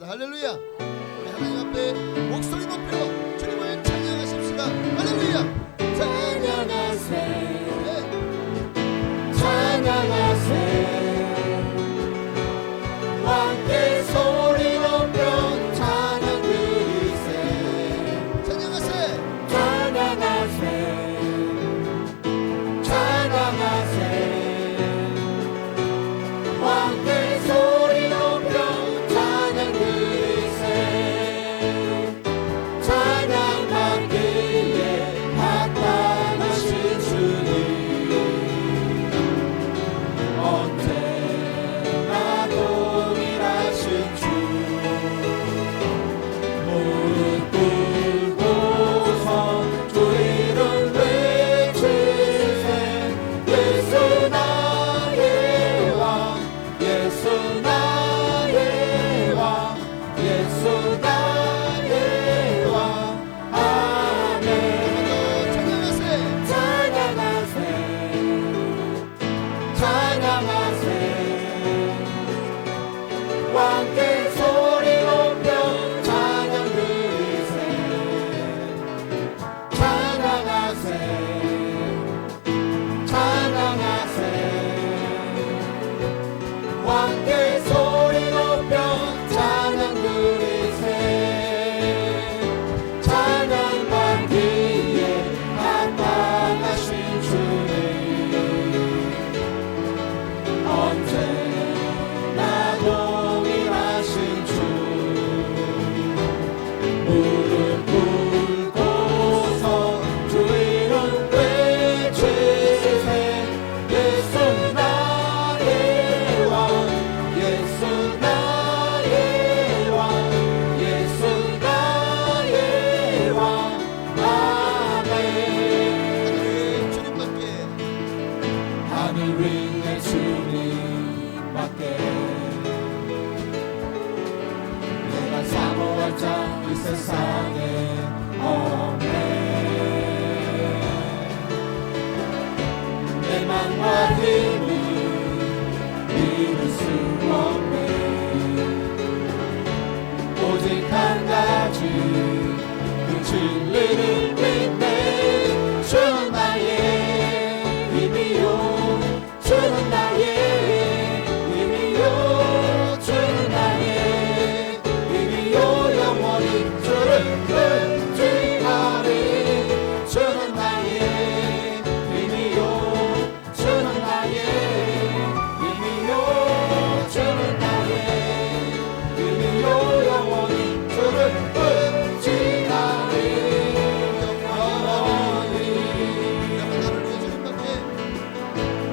찬양합시다. 할렐루야. 우리 하나님 앞에 목소리 높여 주님을 찬양하십시다. 할렐루야. 찬양하세 찬양하세 함께 소리 높여 찬양 드리세 찬양하세 찬양하세 찬양하세 함께 소리 높여 찬양 드리세 찬양받기에 합당하신 주님 언제나 동일하신 주 무릎 꿇고서 주 이름 외치세 예수 나의 왕 예수 나의 왕 예수 나의 왕 아멘 찬양하세 찬양하세 찬양하세 왕께 소리 높여 찬양 드리세 찬양하세 찬양하세 왕께 소리 높여 찬양 드리세 찬양받기에 합당하신 주님 언제나 동일하신 주 무릎 꿇고서 주 이름 외치세 예수 나의 왕 예수 나의 왕 예수 나의 왕 아멘 하늘 주님밖에 하늘 위에 주님밖에 내가 사모할 자 이 세상에 없네 내 맘과 힘이 이룰 수 없네 오직 한 가지 그 진리를 믿네 주는 나의 힘이요 주는 나의 힘이요 주는 나의 힘이요 영원히 주를 의지하리 주는 나의 힘이요 주는 나의 힘이요 주는 나의 힘이요 영원히 주를 의지하리 영원히 하늘 위에 주님밖에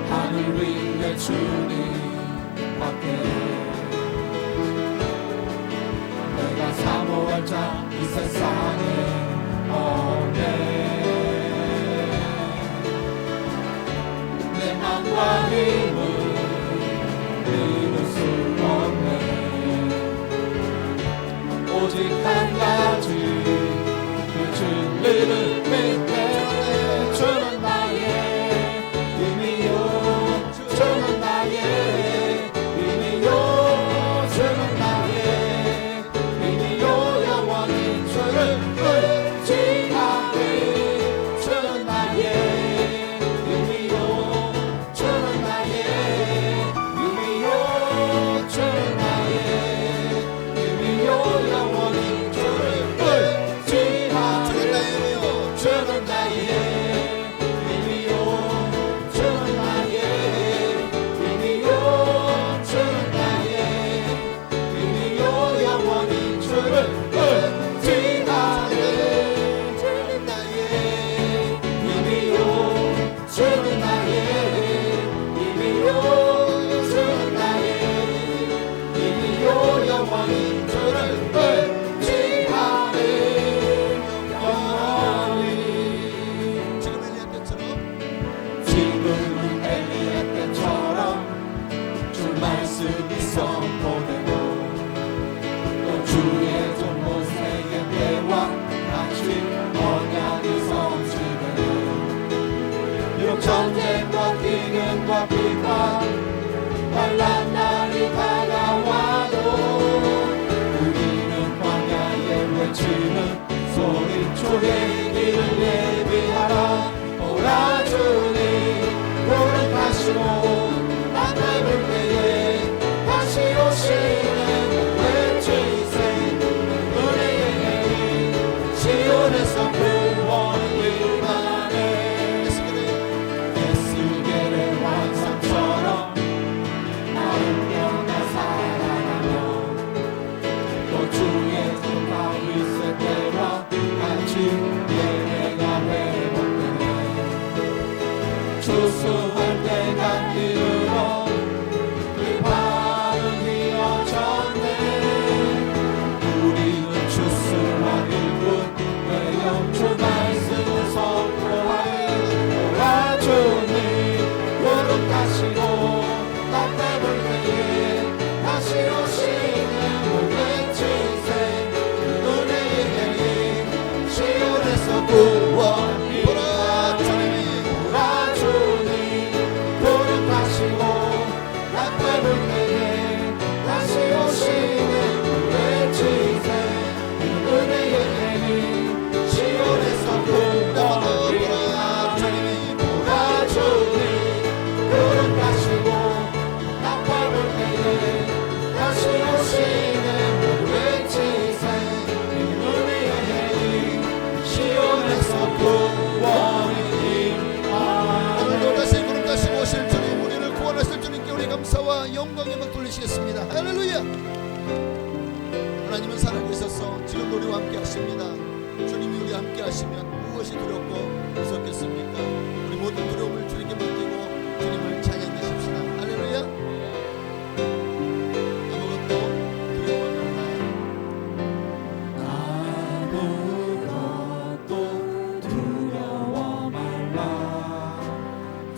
하늘 위에 주님밖에 내가 사모할 자 이 세상에 없네 내 맘과 힘을 이룰 수 없네 오직 한 가지 그 진리를 믿네 주는 나의 힘이요 주는 나의 힘이요 주는 나의 힘이요 영원히 주를 의지하리 주는 나의 힘이요 주는 나의 힘이요 주는 나의 힘이요 영원히 주를 의지하리 주는 나의 힘이요 주는 나의 힘이요 주는 나의 힘이요 영원히 주를 의지하리 주는 나의 힘이요 주는 나의 힘이요 주는 나의 힘이요 영원히 주를 의지하리 영원히 지금 엘리야 때처럼 지금은 엘리야 때처럼 주 말씀이 선포되고 또 주의 종 모세의 때와 같이 언약이 성취되네 비록 전쟁과 기근과 비판 환난 날이 다가와도 우리 하나님은 살아계셔서 지금 우리와 함께 하십니다. 주님이 우리 함께 하시면 무엇이 두렵고 무섭겠습니까? 우리 모든 두려움을 주님께 맡기고 주님을 찬양하십시다. 할렐루야. 아무것도 두려워 아무것도 두려워 말라.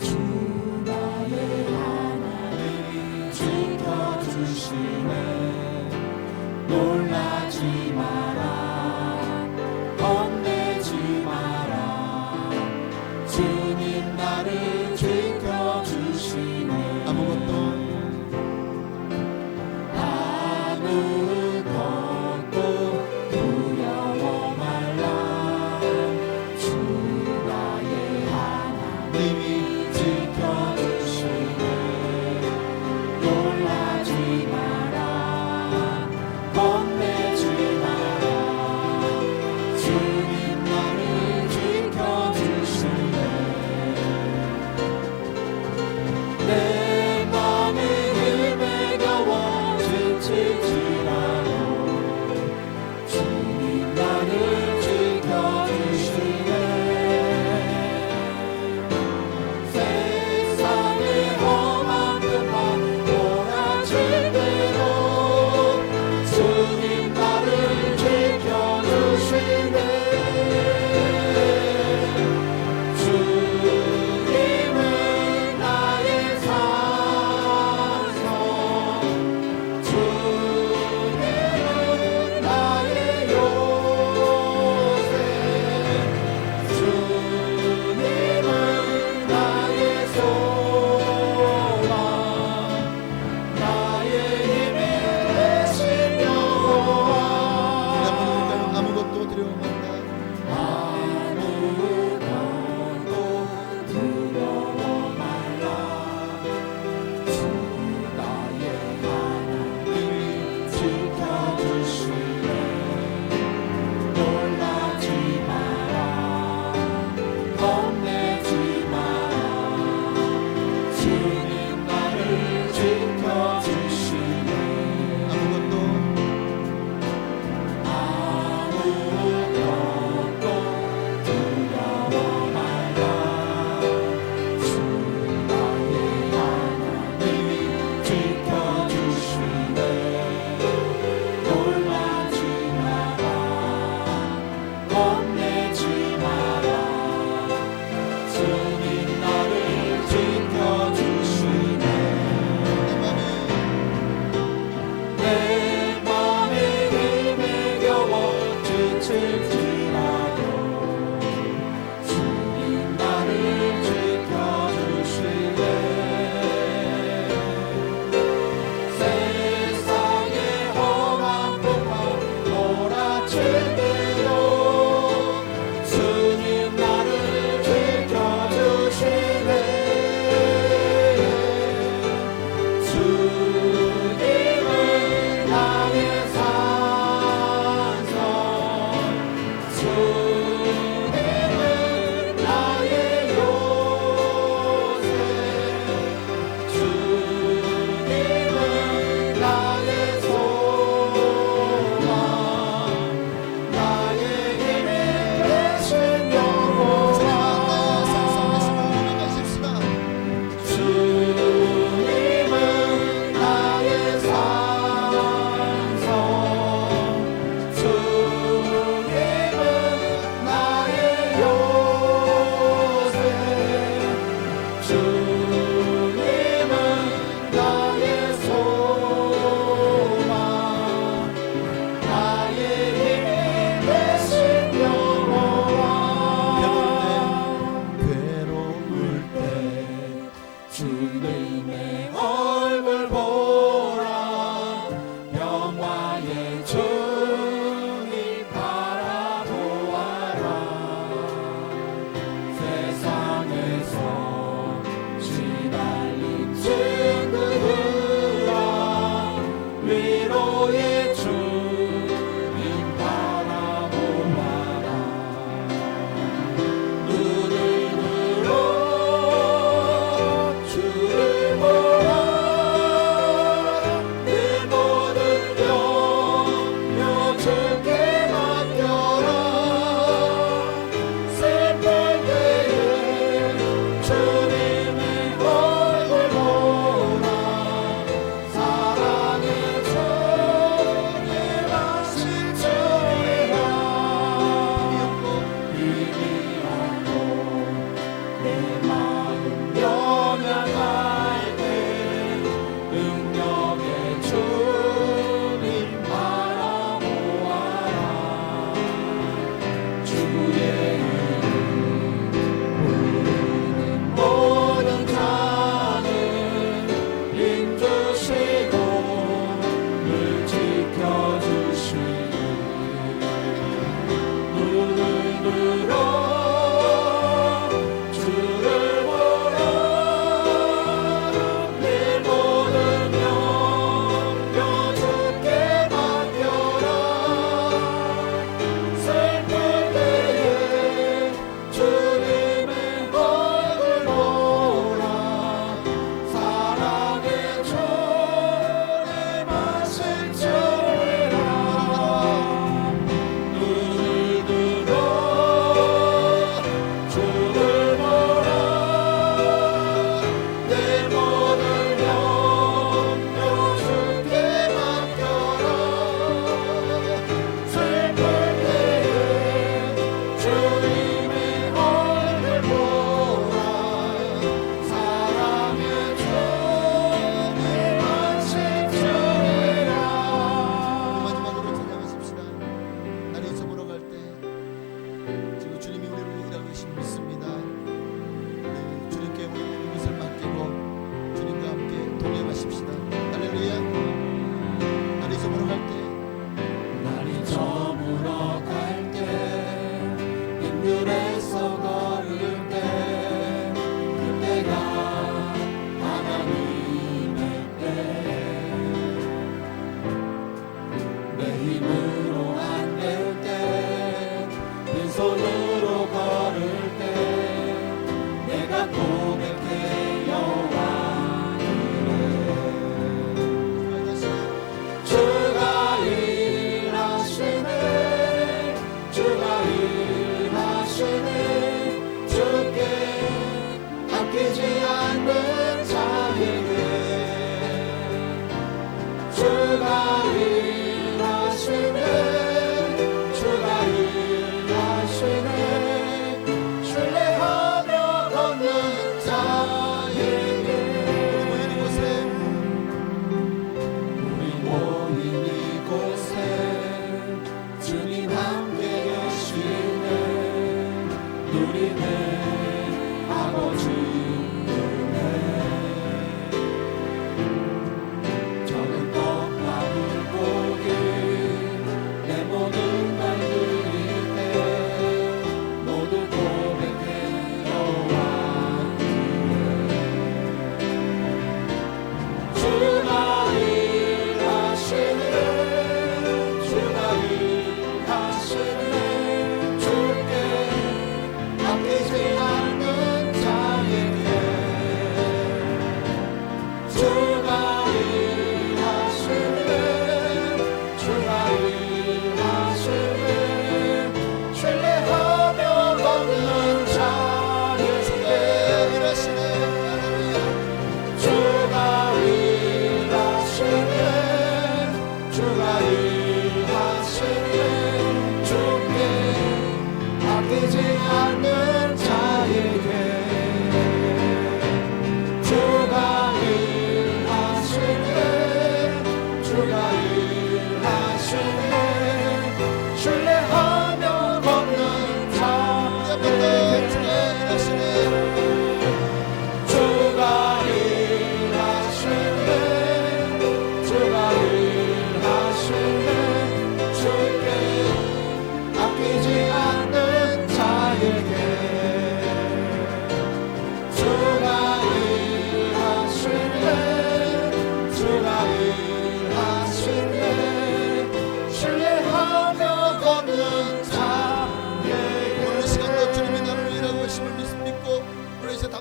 주 나의 하나님이 지켜주시네. 놀라지 마라. 겁내지 마라. 주님 나를 지켜주시네. 아무것도 두려워 말라. 주 나의 하나님이 지켜주시네. 놀라지 마라. 겁내지 마라. 주님 나를 지켜주시네. 내 맘이 힘에 겨워 지칠지라도 주님 나를 지켜주시네. 세상의 험한 듯한 몰아칠 대로 주님 나를 지켜주시네. 주님은 나의 산성. 주님은 나의 요새. 주님은 나의 소망. 나의 힘이 되신 여호와. 아무것도 두려워 말라. 아무것도 두려워 말라. 주 나의 하나님이 지켜주시네. 놀라지 마라. 겁내지 마라. 주님 나를 지켜주시네. 아무것도 아무것도 두려워 말라. 주 나의 하나님이 지켜주시네. 놀라지 마라. 겁내지 마라. 주님 나를 지켜주시네. 내 맘에 힘에 겨워 지칠지라도 주님 나를 지켜주시네. 세상의 험한 풍파 몰아칠 때도 주님 나를 지켜주시네. 주님은 나의 산성. 주님은 나의 요새. 주님은 나의 소망. 나의 힘이 되신 여호와. 주님은 나의 산성. 주님은 나의 요새. 주님은 나의 소망. 나의 힘이 되신 여호와. 괴로울 때 주님의 얼굴 보라. 영화의 주님 바라보아라. 세상에서 시달린 친구들아. 위로의 주님 바라보아라. 눈을 들어 주를 보라. 내 모든 병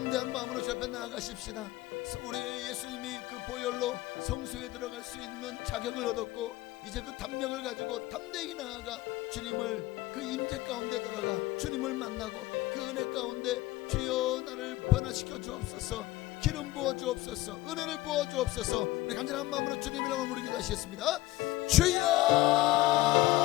담대한 마음으로 주 앞에 나아가십시다. 우리 예수님이 그 보혈로 성소에 들어갈 수 있는 자격을 얻었고 이제 그 담력을 가지고 담대히 나아가 주님을 그 임재 가운데 들어가 주님을 만나고 그 은혜 가운데 주여 나를 변화시켜 주옵소서, 기름 부어 주옵소서, 은혜를 부어 주옵소서. 우리 간절한 마음으로 주님 이름을 부르기도 하시겠습니다. 주여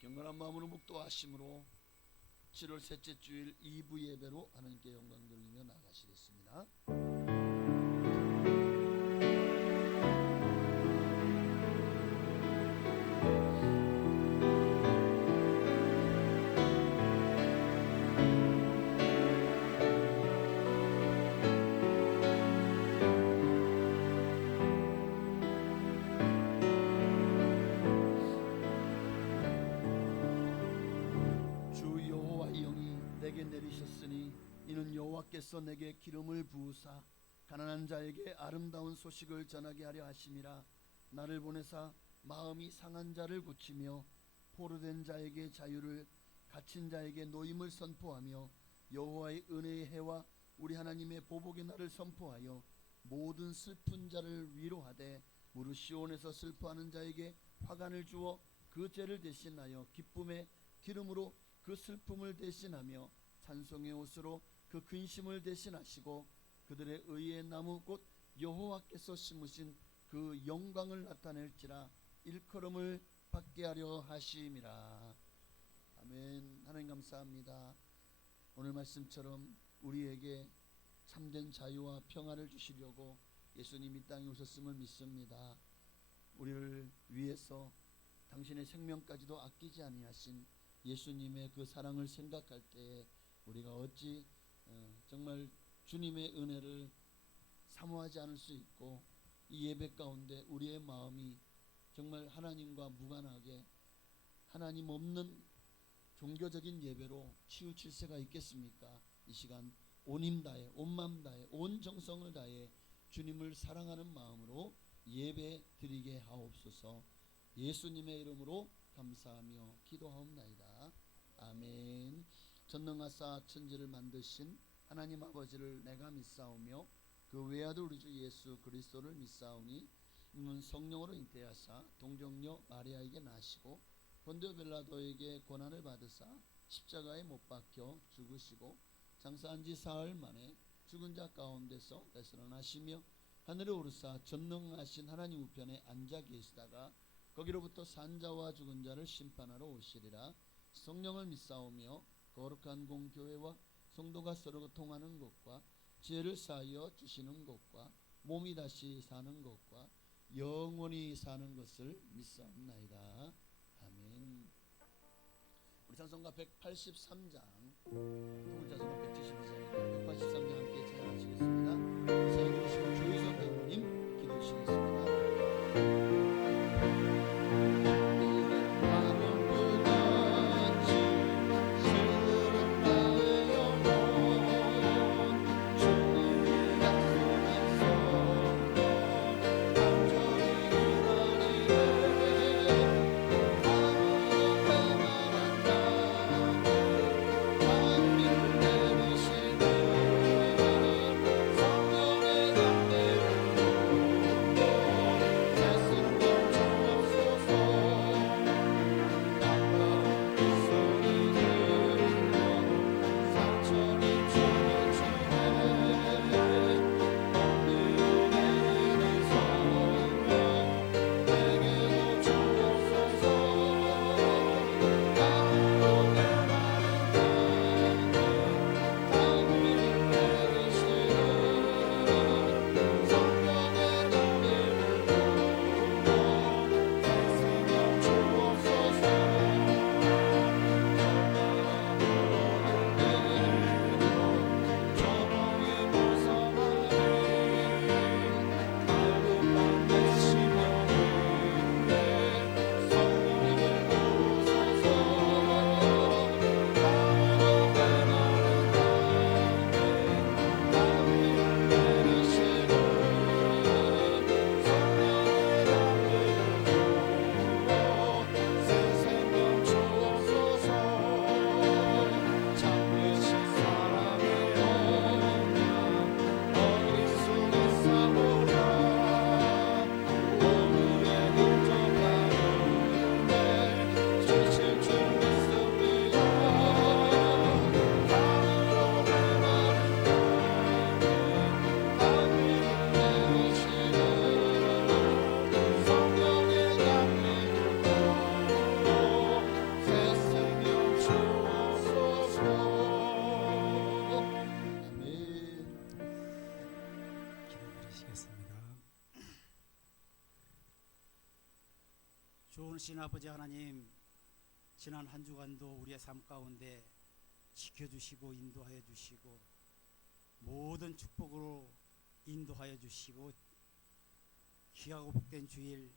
경건한 마음으로 묵도하심으로 7월 셋째 주일 2부 예배로 하나님께 영광 돌리며 나가시겠습니다. 내게 내리셨으니 이는 여호와께서 내게 기름을 부으사 가난한 자에게 아름다운 소식을 전하게 하려 하심이라. 나를 보내사 마음이 상한 자를 고치며 포로된 자에게 자유를, 갇힌 자에게 노임을 선포하며 여호와의 은혜의 해와 우리 하나님의 보복의 날을 선포하여 모든 슬픈 자를 위로하되 무릇 시온에서 슬퍼하는 자에게 화관을 주어 그 죄를 대신하여 기쁨의 기름으로 그 슬픔을 대신하며 찬송의 옷으로 그 근심을 대신하시고 그들의 의의 나무 곧 여호와께서 심으신 그 영광을 나타낼지라 일컬음을 받게 하려 하심이라. 아멘. 하나님 감사합니다. 오늘 말씀처럼 우리에게 참된 자유와 평화를 주시려고 예수님이 땅에 오셨음을 믿습니다. 우리를 위해서 당신의 생명까지도 아끼지 아니하신 예수님의 그 사랑을 생각할 때에 우리가 어찌 정말 주님의 은혜를 사모하지 않을 수 있고 이 예배 가운데 우리의 마음이 정말 하나님과 무관하게 하나님 없는 종교적인 예배로 치우칠 새가 있겠습니까? 이 시간 온 힘 다해 온 마음 다해 온 정성을 다해 주님을 사랑하는 마음으로 예배 드리게 하옵소서. 예수님의 이름으로 감사하며 기도하옵나이다. 아멘. 전능하사 천지를 만드신 하나님 아버지를 내가 믿사오며 그 외아들 우리 주 예수 그리스도를 믿사오니 이는 성령으로 잉태하사 동정녀 마리아에게 나시고 본디오 빌라도에게 고난을 받으사 십자가에 못 박혀 죽으시고 장사한 지 사흘 만에 죽은 자 가운데서 되살아나시며 하늘에 오르사 전능하신 하나님 우편에 앉아 계시다가 거기로부터 산자와 죽은 자를 심판하러 오시리라. 성령을 믿사오며 거룩한 공교회와 성도가 서로 통하는 것과 지혜를 쌓여 주시는 것과 몸이 다시 사는 것과 영원히 사는 것을 믿사옵나이다. 아멘. 우리 찬송가 183장 통일자son가 172장입니다. 183장 함께 찬양하시겠습니다. 사연 들으시고 조희선 장로님 기도 주시겠습니다. 좋으신 아버지 하나님, 지난 한 주간도 우리의 삶 가운데 지켜주시고 인도하여 주시고 모든 축복으로 인도하여 주시고 귀하고 복된 주일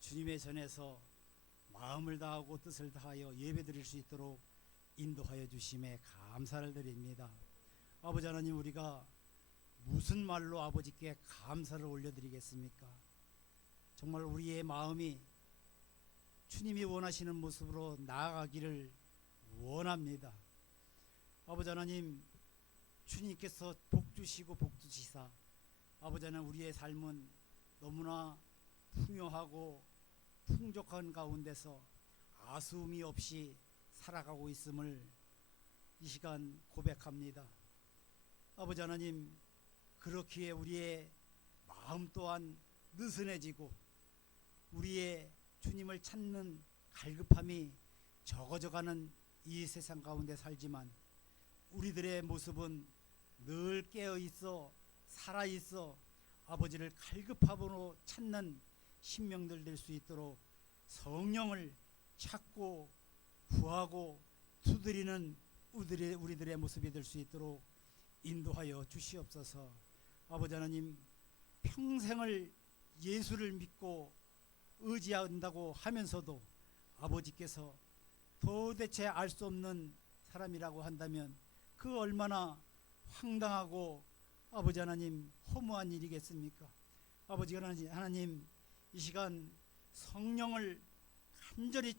주님의 전에서 마음을 다하고 뜻을 다하여 예배드릴 수 있도록 인도하여 주심에 감사를 드립니다. 아버지 하나님, 우리가 무슨 말로 아버지께 감사를 올려드리겠습니까? 정말 우리의 마음이 주님이 원하시는 모습으로 나아가기를 원합니다. 아버지 하나님, 주님께서 복 주시고 복 주시사 아버지 하나님, 우리의 삶은 너무나 풍요하고 풍족한 가운데서 아쉬움이 없이 살아가고 있음을 이 시간 고백합니다. 아버지 하나님, 그렇기에 우리의 마음 또한 느슨해지고 우리의 주님을 찾는 갈급함이 적어져가는 이 세상 가운데 살지만 우리들의 모습은 늘 깨어있어 살아있어 아버지를 갈급함으로 찾는 신명들 될 수 있도록 성령을 찾고 구하고 두드리는 우리들의 모습이 될 수 있도록 인도하여 주시옵소서. 아버지 하나님, 평생을 예수를 믿고 의지한다고 하면서도 아버지께서 도대체 알 수 없는 사람이라고 한다면 그 얼마나 황당하고 아버지 하나님 허무한 일이겠습니까? 아버지 하나님, 이 시간 성령을 간절히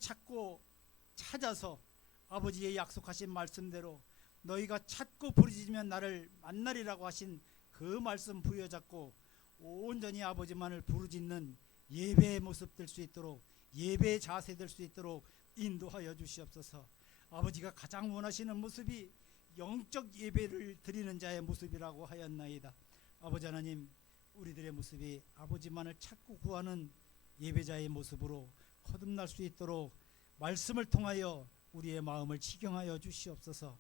찾아서 아버지의 약속하신 말씀대로 너희가 찾고 부르짖으면 나를 만나리라고 하신 그 말씀 부여잡고 온전히 아버지만을 부르짖는 예배의 모습 될 수 있도록, 예배의 자세 될 수 있도록 인도하여 주시옵소서. 아버지가 가장 원하시는 모습이 영적 예배를 드리는 자의 모습이라고 하였나이다. 아버지 하나님, 우리들의 모습이 아버지만을 찾고 구하는 예배자의 모습으로 거듭날 수 있도록 말씀을 통하여 우리의 마음을 지경하여 주시옵소서.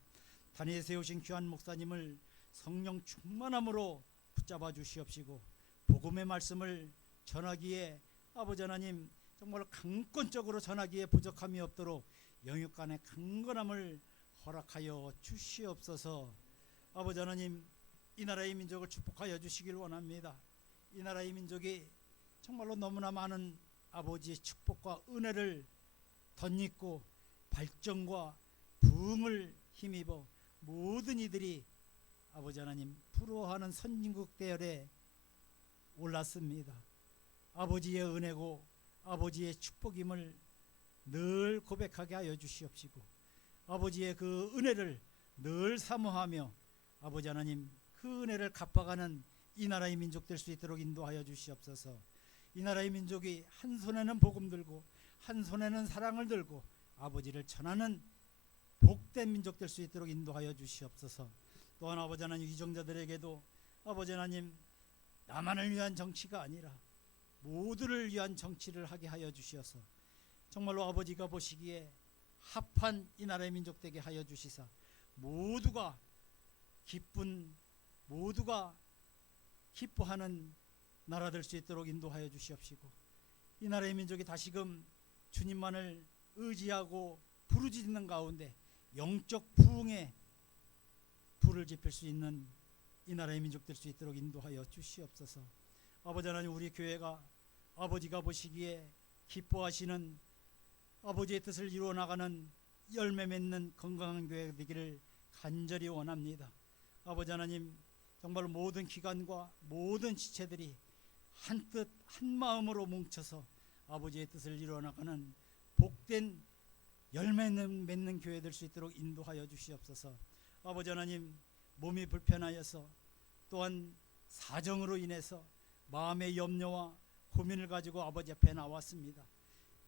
단위에 세우신 귀한 목사님을 성령 충만함으로 붙잡아 주시옵시고 복음의 말씀을 전하기에 아버지 하나님 정말 강권적으로 전하기에 부족함이 없도록 영육간의 강건함을 허락하여 주시옵소서. 아버지 하나님, 이 나라의 민족을 축복하여 주시길 원합니다. 이 나라의 민족이 정말로 너무나 많은 아버지의 축복과 은혜를 덧입고 발전과 부흥을 힘입어 모든 이들이 아버지 하나님 부러워하는 선진국 대열에 올랐습니다. 아버지의 은혜고 아버지의 축복임을 늘 고백하게 하여 주시옵시고 아버지의 그 은혜를 늘 사모하며 아버지 하나님 그 은혜를 갚아가는 이 나라의 민족 될 수 있도록 인도하여 주시옵소서. 이 나라의 민족이 한 손에는 복음 들고 한 손에는 사랑을 들고 아버지를 전하는 복된 민족 될 수 있도록 인도하여 주시옵소서. 또한 아버지 하나님 위정자들에게도 아버지 하나님 나만을 위한 정치가 아니라 모두를 위한 정치를 하게 하여 주시어서 정말로 아버지가 보시기에 합한 이 나라의 민족 되게 하여 주시사 모두가 기뻐하는 나라 될 수 있도록 인도하여 주시옵시고 이 나라의 민족이 다시금 주님만을 의지하고 부르짖는 가운데 영적 부흥에 불을 지필 수 있는 이 나라의 민족 될 수 있도록 인도하여 주시옵소서. 아버지 하나님, 우리 교회가 아버지가 보시기에 기뻐하시는 아버지의 뜻을 이루어 나가는 열매 맺는 건강한 교회가 되기를 간절히 원합니다. 아버지 하나님, 정말 모든 기관과 모든 지체들이 한 뜻 한 마음으로 뭉쳐서 아버지의 뜻을 이루어 나가는 복된 열매 맺는 교회 될 수 있도록 인도하여 주시옵소서. 아버지 하나님, 몸이 불편하여서 또한 사정으로 인해서 마음의 염려와 고민을 가지고 아버지 앞에 나왔습니다.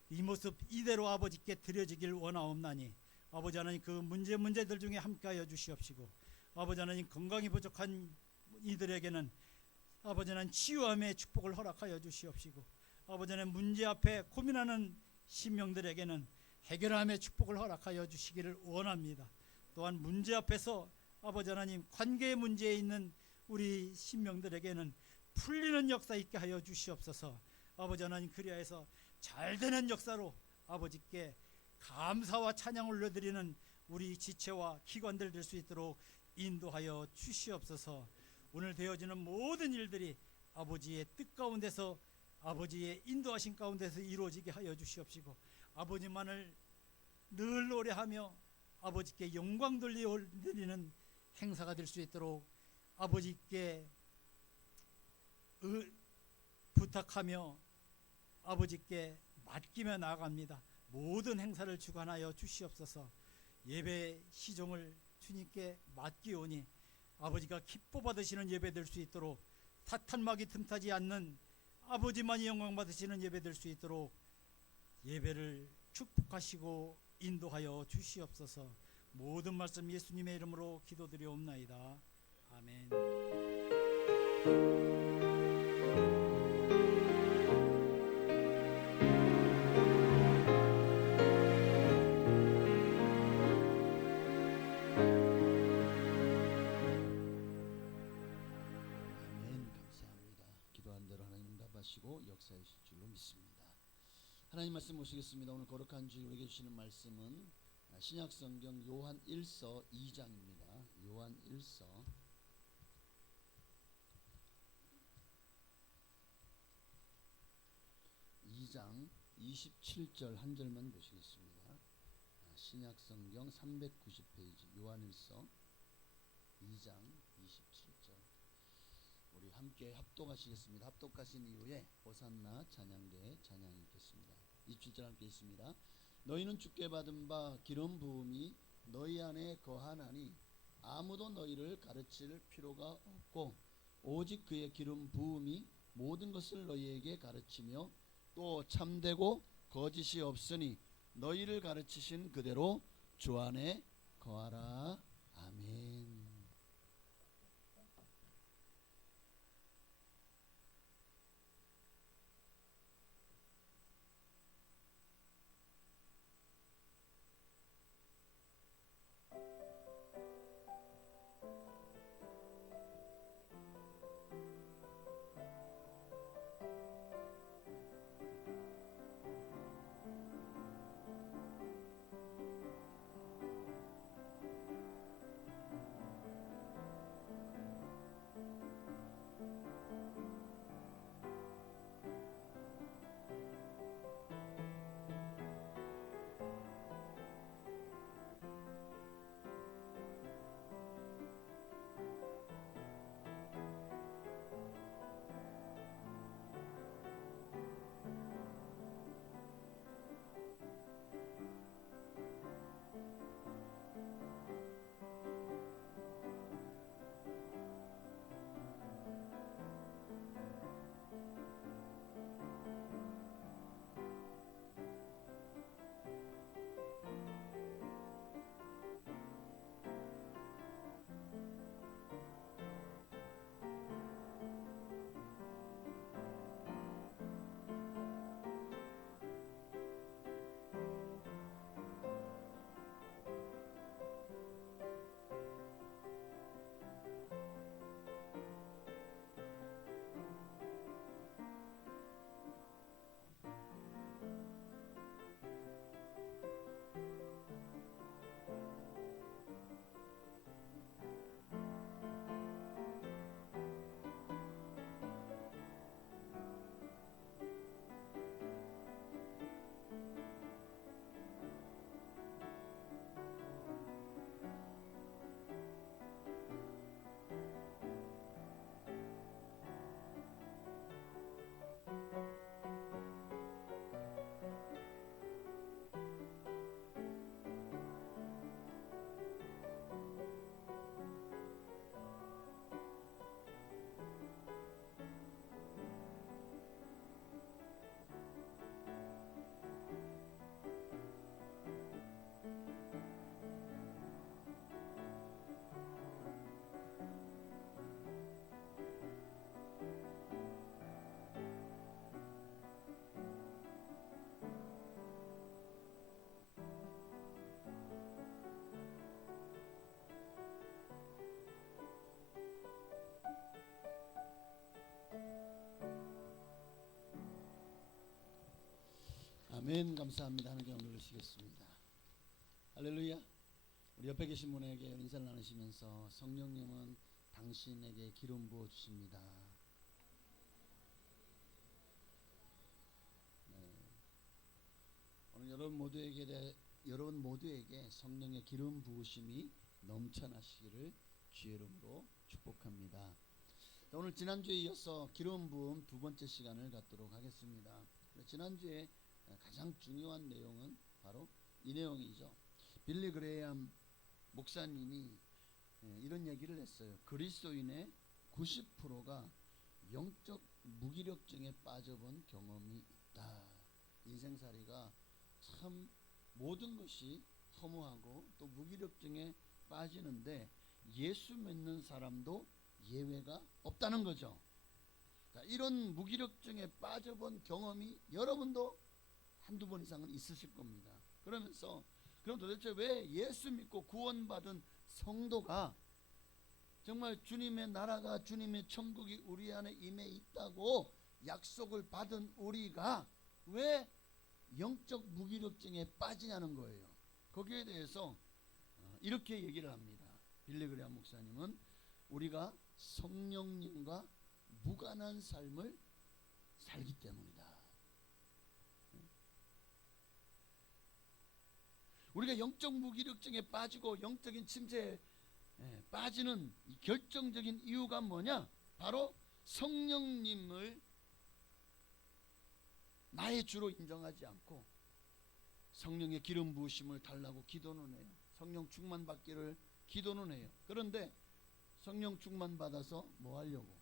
이 모습 이대로 아버지께 드려지길 원하옵나니 아버지 하나님 그 문제들 중에 함께하여 주시옵시고 아버지 하나님 건강이 부족한 이들에게는 아버지 하나님 치유함의 축복을 허락하여 주시옵시고 아버지 하나님 문제 앞에 고민하는 신명들에게는 해결함의 축복을 허락하여 주시기를 원합니다. 또한 문제 앞에서 아버지 하나님 관계의 문제에 있는 우리 신명들에게는 풀리는 역사 있게 하여 주시옵소서. 아버지 하나님 그리하여서 잘되는 역사로 아버지께 감사와 찬양을 올려드리는 우리 지체와 기관들 될 수 있도록 인도하여 주시옵소서. 오늘 되어지는 모든 일들이 아버지의 뜻 가운데서 아버지의 인도하신 가운데서 이루어지게 하여 주시옵시고 아버지만을 늘 노래하며 아버지께 영광 돌려드리는 행사가 될 수 있도록 아버지께 부탁하며 아버지께 맡기며 나아갑니다. 모든 행사를 주관하여 주시옵소서. 예배 시종을 주님께 맡기오니 아버지가 기뻐 받으시는 예배 될 수 있도록 사탄막이 틈타지 않는 아버지만이 영광 받으시는 예배 될 수 있도록 예배를 축복하시고 인도하여 주시옵소서. 모든 말씀 예수님의 이름으로 기도드리옵나이다. 아멘. 하시고 역사하실 줄로 믿습니다. 하나님 말씀 보시겠습니다. 오늘 거룩한 주일 우리에게 주시는 말씀은 신약 성경 요한 1서 2장입니다. 요한 1서 2장 27절 한 절만 보시겠습니다. 신약 성경 390페이지 요한 1서 2장 27절 우리 함께 합독하시겠습니다. 합독하신 이후에 호산나 찬양대 찬양이 있겠습니다. 27절 함께 있습니다. 너희는 주께 받은 바 기름 부음이 너희 안에 거하나니 아무도 너희를 가르칠 필요가 없고 오직 그의 기름 부음이 모든 것을 너희에게 가르치며 또 참되고 거짓이 없으니 너희를 가르치신 그대로 주 안에 거하라. 아멘. 아멘. 감사합니다. 하나님께 영광을 드리겠습니다. 할렐루야. 우리 옆에 계신 분에게 인사를 나누시면서 성령님은 당신에게 기름 부어 주십니다. 네. 오늘 여러분 모두에게 성령의 기름 부으심이 넘쳐나시기를 주의 이름으로 축복합니다. 자, 오늘 지난주에 이어서 기름 부음 두 번째 시간을 갖도록 하겠습니다. 지난주에 가장 중요한 내용은 바로 이 내용이죠. 빌리 그레이엄 목사님이 이런 얘기를 했어요. 그리스도인의 90%가 영적 무기력증에 빠져본 경험이 있다. 인생살이가 참 모든 것이 허무하고 또 무기력증에 빠지는데 예수 믿는 사람도 예외가 없다는 거죠. 자, 이런 무기력증에 빠져본 경험이 여러분도 한두 번 이상은 있으실 겁니다. 그러면서 그럼 도대체 왜 예수 믿고 구원받은 성도가 정말 주님의 나라가 주님의 천국이 우리 안에 임해 있다고 약속을 받은 우리가 왜 영적 무기력증에 빠지냐는 거예요. 거기에 대해서 이렇게 얘기를 합니다. 빌리 그레이엄 목사님은 우리가 성령님과 무관한 삶을 살기 때문이다. 우리가 영적 무기력증에 빠지고 영적인 침체에 빠지는 결정적인 이유가 뭐냐? 바로 성령님을 나의 주로 인정하지 않고 성령의 기름 부으심을 달라고 기도는 해요. 성령 충만 받기를 기도는 해요. 그런데 성령 충만 받아서 뭐 하려고?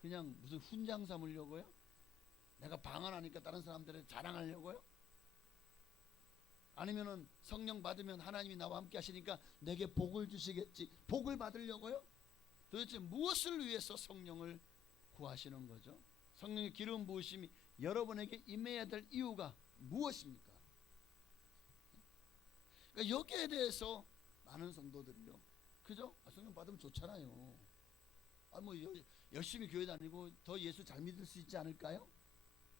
그냥 무슨 훈장 삼으려고요? 내가 방언하니까 다른 사람들한테 자랑하려고요? 아니면은 성령 받으면 하나님이 나와 함께 하시니까 내게 복을 주시겠지, 복을 받으려고요? 도대체 무엇을 위해서 성령을 구하시는 거죠? 성령의 기름 부으심이 여러분에게 임해야 될 이유가 무엇입니까? 그러니까 여기에 대해서 많은 성도들이요, 그죠? 성령 받으면 좋잖아요. 뭐 열심히 교회 다니고 더 예수 잘 믿을 수 있지 않을까요?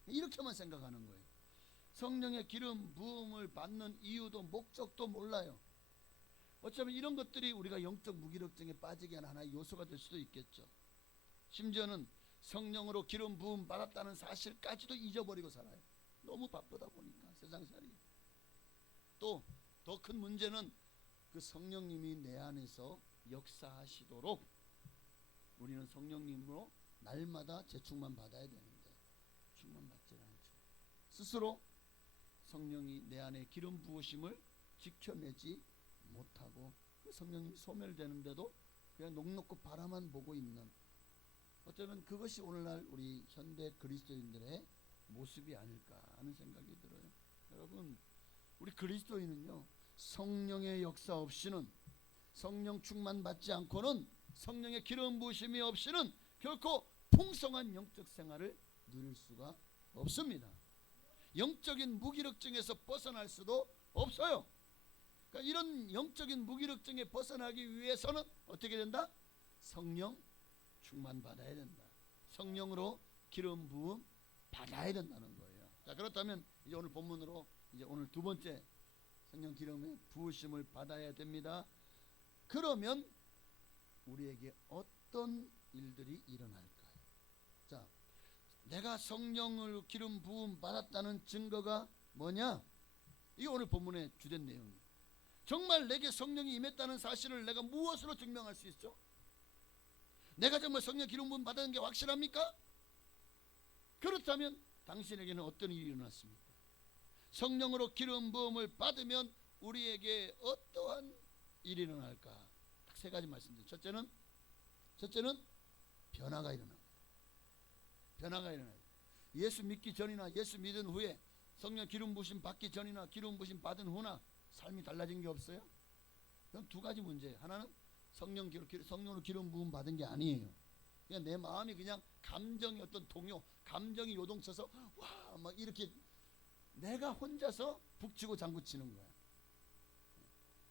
이렇게만 생각하는 거예요. 성령의 기름 부음을 받는 이유도 목적도 몰라요. 어쩌면 이런 것들이 우리가 영적 무기력증에 빠지게 하는 하나의 요소가 될 수도 있겠죠. 심지어는 성령으로 기름 부음 받았다는 사실까지도 잊어버리고 살아요. 너무 바쁘다 보니까 세상살이. 또 더 큰 문제는 그 성령님이 내 안에서 역사하시도록 우리는 성령님으로 날마다 재충만 받아야 되는데 충만받지 않죠. 스스로 성령이 내 안에 기름 부으심을 지켜내지 못하고 그 성령님이 소멸되는데도 그냥 녹록고 바라만 보고 있는, 어쩌면 그것이 오늘날 우리 현대 그리스도인들의 모습이 아닐까 하는 생각이 들어요. 여러분, 우리 그리스도인은요, 성령의 역사 없이는, 성령 충만 받지 않고는, 성령의 기름 부으심이 없이는 결코 풍성한 영적 생활을 누릴 수가 없습니다. 영적인 무기력증에서 벗어날 수도 없어요. 그러니까 이런 영적인 무기력증에 벗어나기 위해서는 어떻게 된다? 성령 충만 받아야 된다. 성령으로 기름 부음 받아야 된다는 거예요. 자, 그렇다면 이제 오늘 본문으로 이제 오늘 두 번째 성령 기름의 부으심을 받아야 됩니다. 그러면 우리에게 어떤 일들이 일어날까요? 자, 내가 성령을 기름 부음 받았다는 증거가 뭐냐? 이게 오늘 본문의 주된 내용이에요. 정말 내게 성령이 임했다는 사실을 내가 무엇으로 증명할 수 있죠? 내가 정말 성령 기름 부음 받은 게 확실합니까? 그렇다면 당신에게는 어떤 일이 일어났습니까? 성령으로 기름 부음을 받으면 우리에게 어떠한 일이 일어날까? 딱 세 가지 말씀드립니다. 첫째는 변화가 일어납니다. 변화가 일어나요. 예수 믿기 전이나 예수 믿은 후에, 성령 기름 부으심 받기 전이나 기름 부으심 받은 후나 삶이 달라진 게 없어요? 그럼 두 가지 문제예요. 하나는 성령으로 기름 부음 받은 게 아니에요. 그냥 내 마음이 그냥 감정이 어떤 동요, 감정이 요동쳐서 와 막 이렇게 내가 혼자서 북치고 장구치는 거야.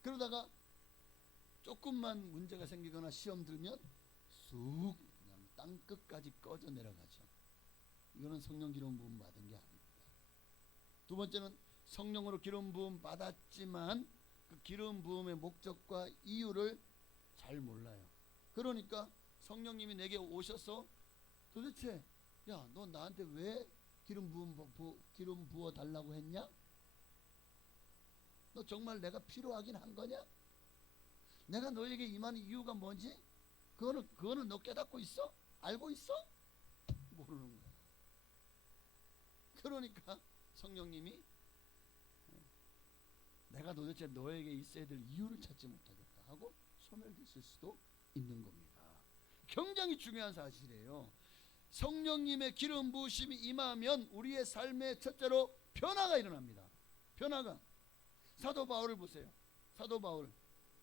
그러다가 조금만 문제가 생기거나 시험 들면 쑥 그냥 땅끝까지 꺼져 내려가죠. 이거는 성령 기름 부음 받은 게 아닙니다. 두 번째는 성령으로 기름 부음 받았지만 그 기름 부음의 목적과 이유를 잘 몰라요. 그러니까 성령님이 내게 오셔서 도대체 야, 너 나한테 왜 기름 부어 달라고 했냐? 너 정말 내가 필요하긴 한 거냐? 내가 너에게 임하는 이유가 뭔지? 그거는 너 깨닫고 있어? 알고 있어? 모르는 거야. 그러니까 성령님이 내가 도대체 너에게 있어야 될 이유를 찾지 못하겠다 하고 손을 드실 수도 있는 겁니다. 굉장히 중요한 사실이에요. 성령님의 기름 부으심이 임하면 우리의 삶에 첫째로 변화가 일어납니다. 변화가. 사도 바울을 보세요. 사도 바울.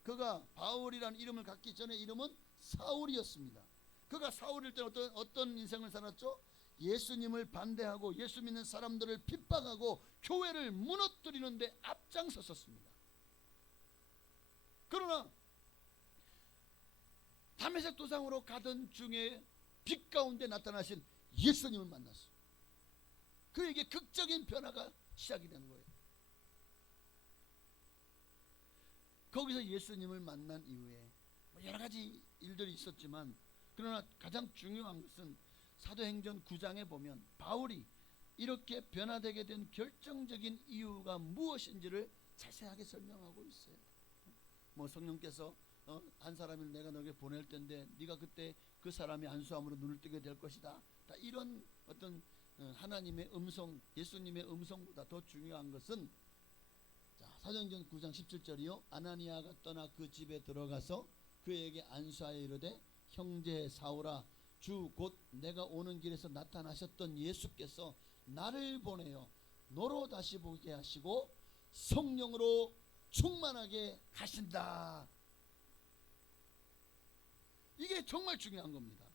그가 바울이라는 이름을 갖기 전에 이름은 사울이었습니다. 그가 사울일 때 어떤 인생을 살았죠? 예수님을 반대하고 예수 믿는 사람들을 핍박하고 교회를 무너뜨리는데 앞장섰었습니다. 그러나 다메섹 도상으로 가던 중에 빛 가운데 나타나신 예수님을 만났어요. 그에게 극적인 변화가 시작이 되는 거예요. 거기서 예수님을 만난 이후에 여러 가지 일들이 있었지만 그러나 가장 중요한 것은 사도행전 9장에 보면 바울이 이렇게 변화되게 된 결정적인 이유가 무엇인지를 자세하게 설명하고 있어요. 뭐 성령께서 한 사람을 내가 너에게 보낼 텐데 네가 그때 그 사람이 안수함으로 눈을 뜨게 될 것이다. 다 이런 어떤 하나님의 음성, 예수님의 음성보다 더 중요한 것은 사도행전 9장 17절이요. 아나니아가 떠나 그 집에 들어가서 그에게 안수하여 이르되 형제 사울아 주 곧 내가 오는 길에서 나타나셨던 예수께서 나를 보내어 너로 다시 보게 하시고 성령으로 충만하게 하신다. 이게 정말 중요한 겁니다.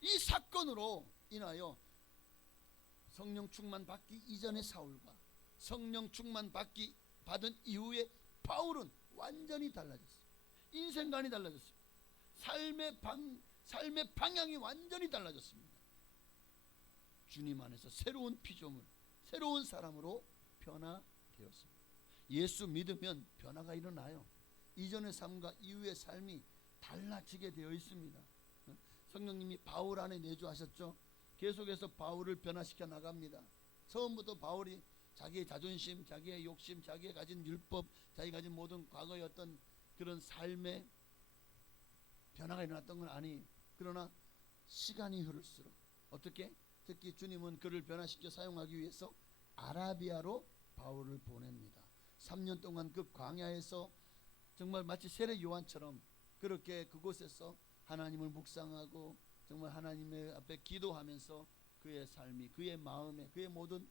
이 사건으로 인하여 성령 충만 받기 이전의 사울과 성령 충만 받은 이후에 바울은 완전히 달라졌어요. 인생관이 달라졌어요. 삶의 방향이 완전히 달라졌습니다. 주님 안에서 새로운 피조물, 새로운 사람으로 변화되었습니다. 예수 믿으면 변화가 일어나요. 이전의 삶과 이후의 삶이 달라지게 되어 있습니다. 성령님이 바울 안에 내주하셨죠. 계속해서 바울을 변화시켜 나갑니다. 처음부터 바울이 자기의 자존심, 자기의 욕심, 자기가 가진 율법, 자기가 가진 모든 과거의 어떤 그런 삶의 변화가 일어났던 건 아니에요. 그러나 시간이 흐를수록 어떻게? 특히 주님은 그를 변화시켜 사용하기 위해서 아라비아로 바울을 보냅니다. 3년 동안 그 광야에서 정말 마치 세례 요한처럼 그렇게 그곳에서 하나님을 묵상하고 정말 하나님의 앞에 기도하면서 그의 삶이, 그의 마음에, 그의 모든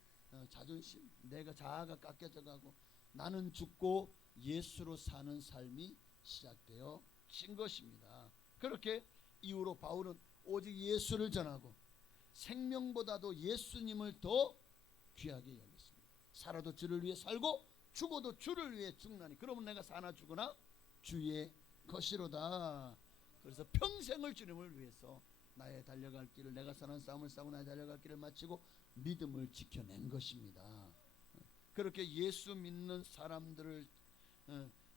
자존심, 내가 자아가 깎여져 가고 나는 죽고 예수로 사는 삶이 시작되어 진 것입니다. 그렇게 이후로 바울은 오직 예수를 전하고 생명보다도 예수님을 더 귀하게 여겼습니다. 살아도 주를 위해 살고 죽어도 주를 위해 죽나니 그러면 내가 사나 죽으나 주의 것이로다. 그래서 평생을 주님을 위해서 나의 달려갈 길을, 내가 선한 싸움을 싸고 나의 달려갈 길을 마치고 믿음을 지켜낸 것입니다. 그렇게 예수 믿는 사람들을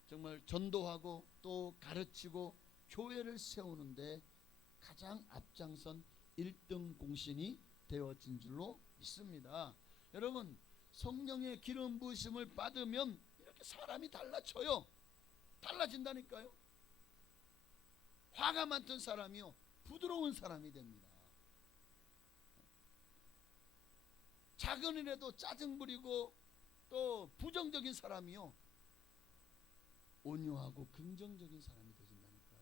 정말 전도하고 또 가르치고 교회를 세우는데 가장 앞장선 1등 공신이 되어진 줄로 믿습니다. 여러분, 성령의 기름 부으심을 받으면 이렇게 사람이 달라져요. 달라진다니까요. 화가 많던 사람이요 부드러운 사람이 됩니다. 작은 일에도 짜증 부리고 또 부정적인 사람이요 온유하고 긍정적인 사람이 되진다니까요.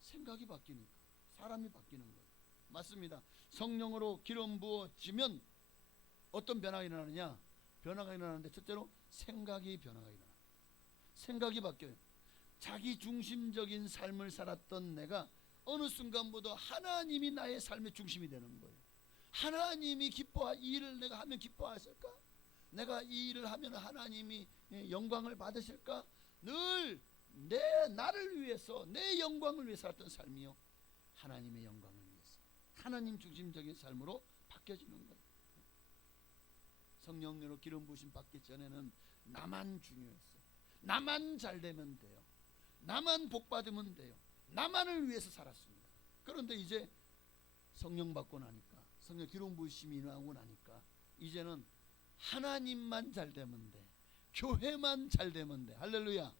생각이 바뀌니까 사람이 바뀌는 거예요. 맞습니다. 성령으로 기름 부어지면 어떤 변화가 일어나느냐? 변화가 일어나는데 첫째로 생각이 변화가 일어나요. 생각이 바뀌어요. 자기 중심적인 삶을 살았던 내가 어느 순간부터 하나님이 나의 삶의 중심이 되는 거예요. 하나님이 이 일을 내가 하면 기뻐하실까? 내가 이 일을 하면 하나님이 영광을 받으실까? 늘 나를 위해서, 내 영광을 위해 살았던 삶이요 하나님의 영광을 위해서 하나님 중심적인 삶으로 바뀌어지는 거예요. 성령으로 기름 부으심 받기 전에는 나만 중요했어요. 나만 잘 되면 돼요. 나만 복 받으면 돼요. 나만을 위해서 살았습니다. 그런데 이제 성령 받고 나니까, 성령 기름 부으심이 임하고 나니까 이제는 하나님만 잘 되면 돼. 교회만 잘 되면 돼. 할렐루야.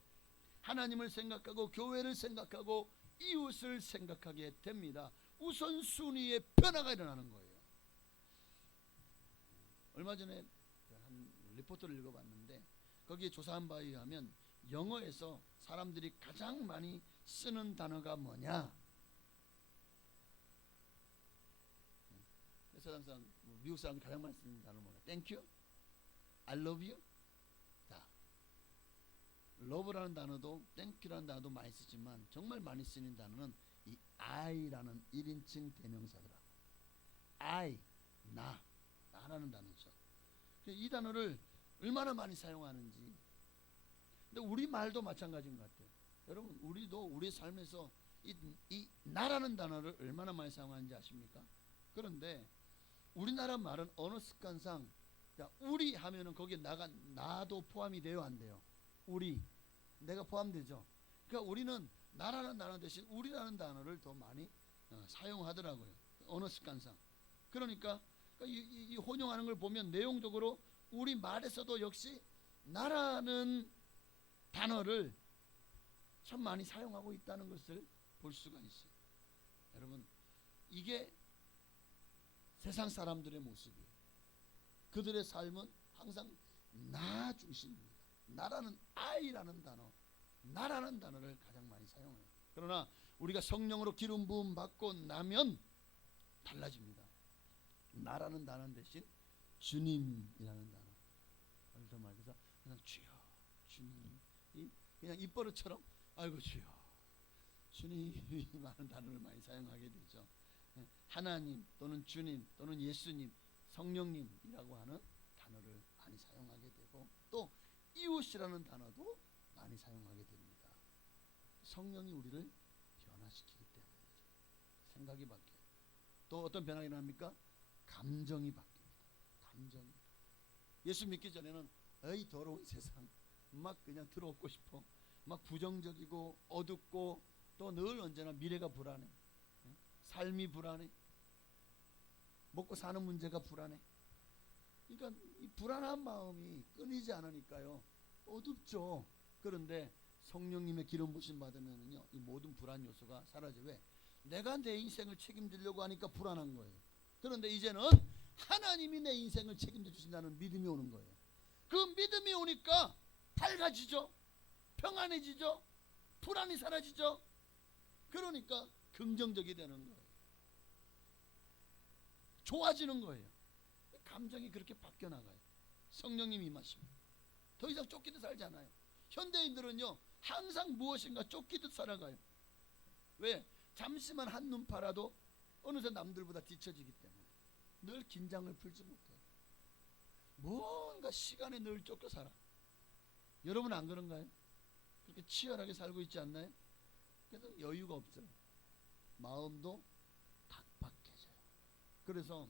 하나님을 생각하고 교회를 생각하고 이웃을 생각하게 됩니다. 우선순위의 변화가 일어나는 거예요. 얼마 전에 한 리포트를 읽어봤는데 거기에 조사한 바에 의하면 영어에서 사람들이 가장 많이 쓰는 단어가 뭐냐? 세상 사람, 미국 사람들이 가장 많이 쓰는 단어는 뭐냐? Thank you, I love you. 자, love라는 단어도 thank you라는 단어도 많이 쓰지만 정말 많이 쓰는 단어는 이 I라는 1인칭 대명사더라고. I, 나라는 단어죠. 이 단어를 얼마나 많이 사용하는지. 근데 우리 말도 마찬가지인 것 같아요. 여러분, 우리도 우리 삶에서 이 나라는 단어를 얼마나 많이 사용하는지 아십니까? 그런데 우리나라 말은 언어 습관상 우리 하면은 거기에 나도 포함이 돼요, 안 돼요? 우리, 내가 포함되죠. 그러니까 우리는 나라는 단어 대신 우리라는 단어를 더 많이 사용하더라고요. 언어 습관상. 그러니까 이 혼용하는 걸 보면 내용적으로 우리 말에서도 역시 나라는 단어를 참 많이 사용하고 있다는 것을 볼 수가 있어요. 여러분, 이게 세상 사람들의 모습이에요. 그들의 삶은 항상 나 중심입니다. 나라는 I라는 단어, 나라는 단어를 가장 많이 사용해요. 그러나 우리가 성령으로 기름 부음 받고 나면 달라집니다. 나라는 단어 대신 주님이라는 단어. 더 말해서 그냥 주여, 주님. 그냥 입버릇처럼 아이고 주여, 주님이라는 단어를 많이 사용하게 되죠. 하나님 또는 주님 또는 예수님, 성령님이라고 하는 단어를 많이 사용하게 되고 또 이웃이라는 단어도 많이 사용하게 됩니다. 성령이 우리를 변화시키기 때문이죠. 생각이 바뀌어요. 또 어떤 변화가 일어납니까? 감정이 바뀝니다. 감정이. 예수 믿기 전에는 에이 더러운 세상 막 그냥 들어오고 싶어. 막 부정적이고 어둡고 또 늘 언제나 미래가 불안해. 삶이 불안해. 먹고 사는 문제가 불안해. 그러니까 이 불안한 마음이 끊이지 않으니까요. 어둡죠. 그런데 성령님의 기름 부으심 받으면은요, 이 모든 불안 요소가 사라져. 왜? 내가 내 인생을 책임지려고 하니까 불안한 거예요. 그런데 이제는 하나님이 내 인생을 책임져 주신다는 믿음이 오는 거예요. 그 믿음이 오니까 밝아지죠. 평안해지죠. 불안이 사라지죠. 그러니까 긍정적이 되는 거예요. 좋아지는 거예요. 감정이 그렇게 바뀌어 나가요. 성령님이 임하시면 더 이상 쫓기듯 살잖아요. 현대인들은요 항상 무엇인가 쫓기듯 살아가요. 왜? 잠시만 한눈 팔아도 어느새 남들보다 뒤처지기 때문에 늘 긴장을 풀지 못해요. 뭔가 시간에 늘 쫓겨 살아. 여러분 안 그런가요? 그렇게 치열하게 살고 있지 않나요? 그래서 여유가 없어요. 마음도 팍팍해져요. 그래서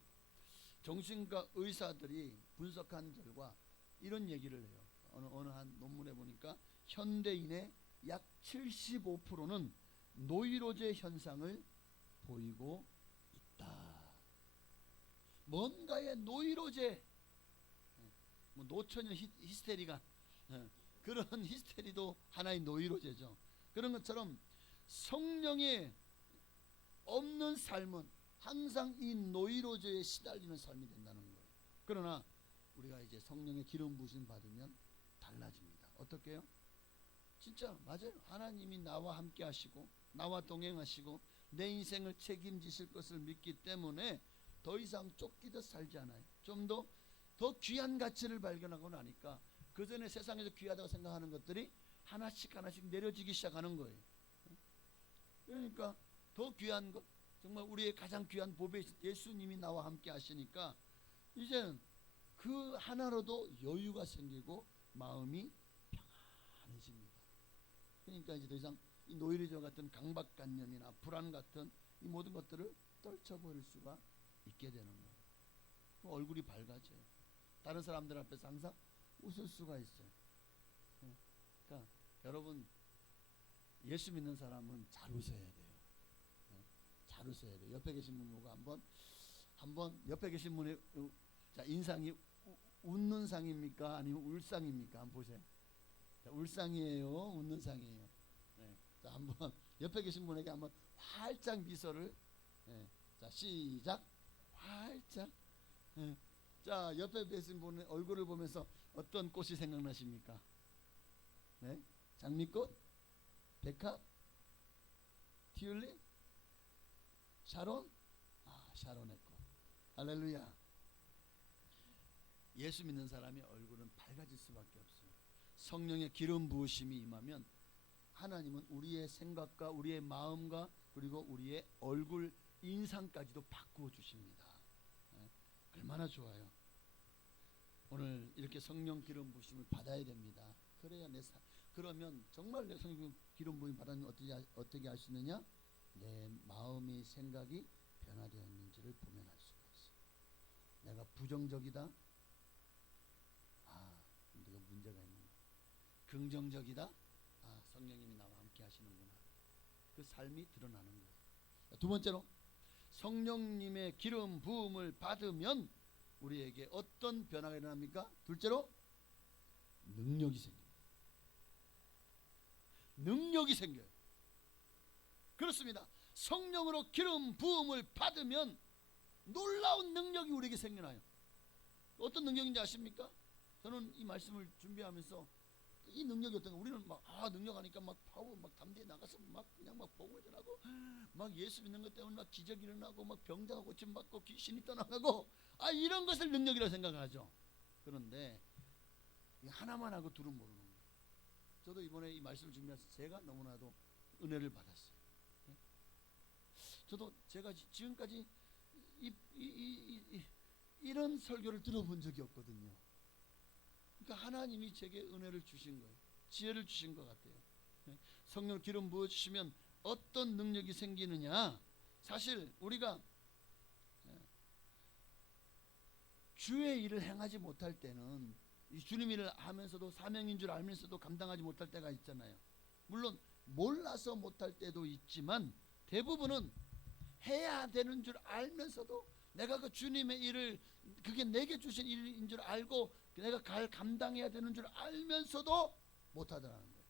정신과 의사들이 분석한 결과 이런 얘기를 해요. 어느 한 논문에 보니까 현대인의 약 75%는 노이로제 현상을 보이고 있다. 뭔가의 노이로제, 뭐 노처녀 히스테리가 그런 히스테리도 하나의 노이로제죠. 그런 것처럼 성령의 없는 삶은 항상 이 노이로제에 시달리는 삶이 된다는 거예요. 그러나 우리가 이제 성령의 기름 부으심 받으면 달라집니다. 어떻게 해요? 진짜 맞아요. 하나님이 나와 함께 하시고 나와 동행하시고 내 인생을 책임지실 것을 믿기 때문에 더 이상 쫓기듯 살지 않아요. 좀 더 귀한 가치를 발견하고 나니까 그 전에 세상에서 귀하다고 생각하는 것들이 하나씩 내려지기 시작하는 거예요. 그러니까 더 귀한 것, 정말 우리의 가장 귀한 보배 예수님이 나와 함께 하시니까 이제는 그 하나로도 여유가 생기고 마음이 평안해집니다. 그러니까 이제 더 이상 이 노이로제 같은 강박관념이나 불안 같은 이 모든 것들을 떨쳐버릴 수가 있게 되는 거예요. 얼굴이 밝아져요. 다른 사람들 앞에서 항상 웃을 수가 있어요. 그러니까 여러분, 예수 믿는 사람은 잘 웃어야 돼요. 잘 웃어야 돼요. 옆에 계신 분 보고 한번 옆에 계신 분의 자, 인상이 웃는 상입니까? 아니면 울상입니까? 한번 보세요. 자, 울상이에요? 웃는 상이에요? 네. 자, 한번 옆에 계신 분에게 한번 활짝 미소를. 네. 자, 시작. 활짝. 네. 자, 옆에 계신 분의 얼굴을 보면서 어떤 꽃이 생각나십니까? 네? 장미꽃? 백합? 튤립? 샤론? 아, 샤론의 꽃. 할렐루야. 예수 믿는 사람의 얼굴은 밝아질 수밖에 없어요. 성령의 기름 부으심이 임하면 하나님은 우리의 생각과 우리의 마음과 그리고 우리의 얼굴 인상까지도 바꾸어 주십니다. 얼마나 좋아요. 오늘 이렇게 성령 기름 부으심을 받아야 됩니다. 그래야 그러면 정말 내 성령 기름 부으심 받았는 어떻게 알 수 있느냐? 내 마음의 생각이 변화되었는지를 보면 알 수가 있어요. 내가 부정적이다. 아, 이거 문제가 있는 거야. 긍정적이다. 아, 성령님이 나와 함께 하시는구나. 그 삶이 드러나는 거예요. 두 번째로, 성령님의 기름 부음을 받으면 우리에게 어떤 변화가 일어납니까? 둘째로, 능력이 생깁니다. 능력이 생겨요. 그렇습니다. 성령으로 기름 부음을 받으면 놀라운 능력이 우리에게 생겨나요. 어떤 능력인지 아십니까? 저는 이 말씀을 준비하면서 이 능력이 어떤 거, 우리는 막 능력하니까 막 파워 막 담대히 나가서 막 그냥 막 복음을 전하고 막 예수 믿는 것 때문에 막 기적이 일어나고 막 병자가 고침 받고 귀신이 떠나가고 이런 것을 능력이라고 생각하죠. 그런데 하나만 하고 둘은 모르는 거예요. 저도 이번에 이 말씀을 준비해서 제가 너무나도 은혜를 받았어요. 저도 제가 지금까지 이런 설교를 들어본 적이 없거든요. 그러니까 하나님이 제게 은혜를 주신 거예요. 지혜를 주신 것 같아요. 성령 기름 부어주시면 어떤 능력이 생기느냐? 사실 우리가 주의 일을 행하지 못할 때는 주님 일을 하면서도 사명인 줄 알면서도 감당하지 못할 때가 있잖아요. 물론 몰라서 못할 때도 있지만 대부분은 해야 되는 줄 알면서도 내가 그 주님의 일을 그게 내게 주신 일인 줄 알고 내가 감당해야 되는 줄 알면서도 못하더라는 거예요.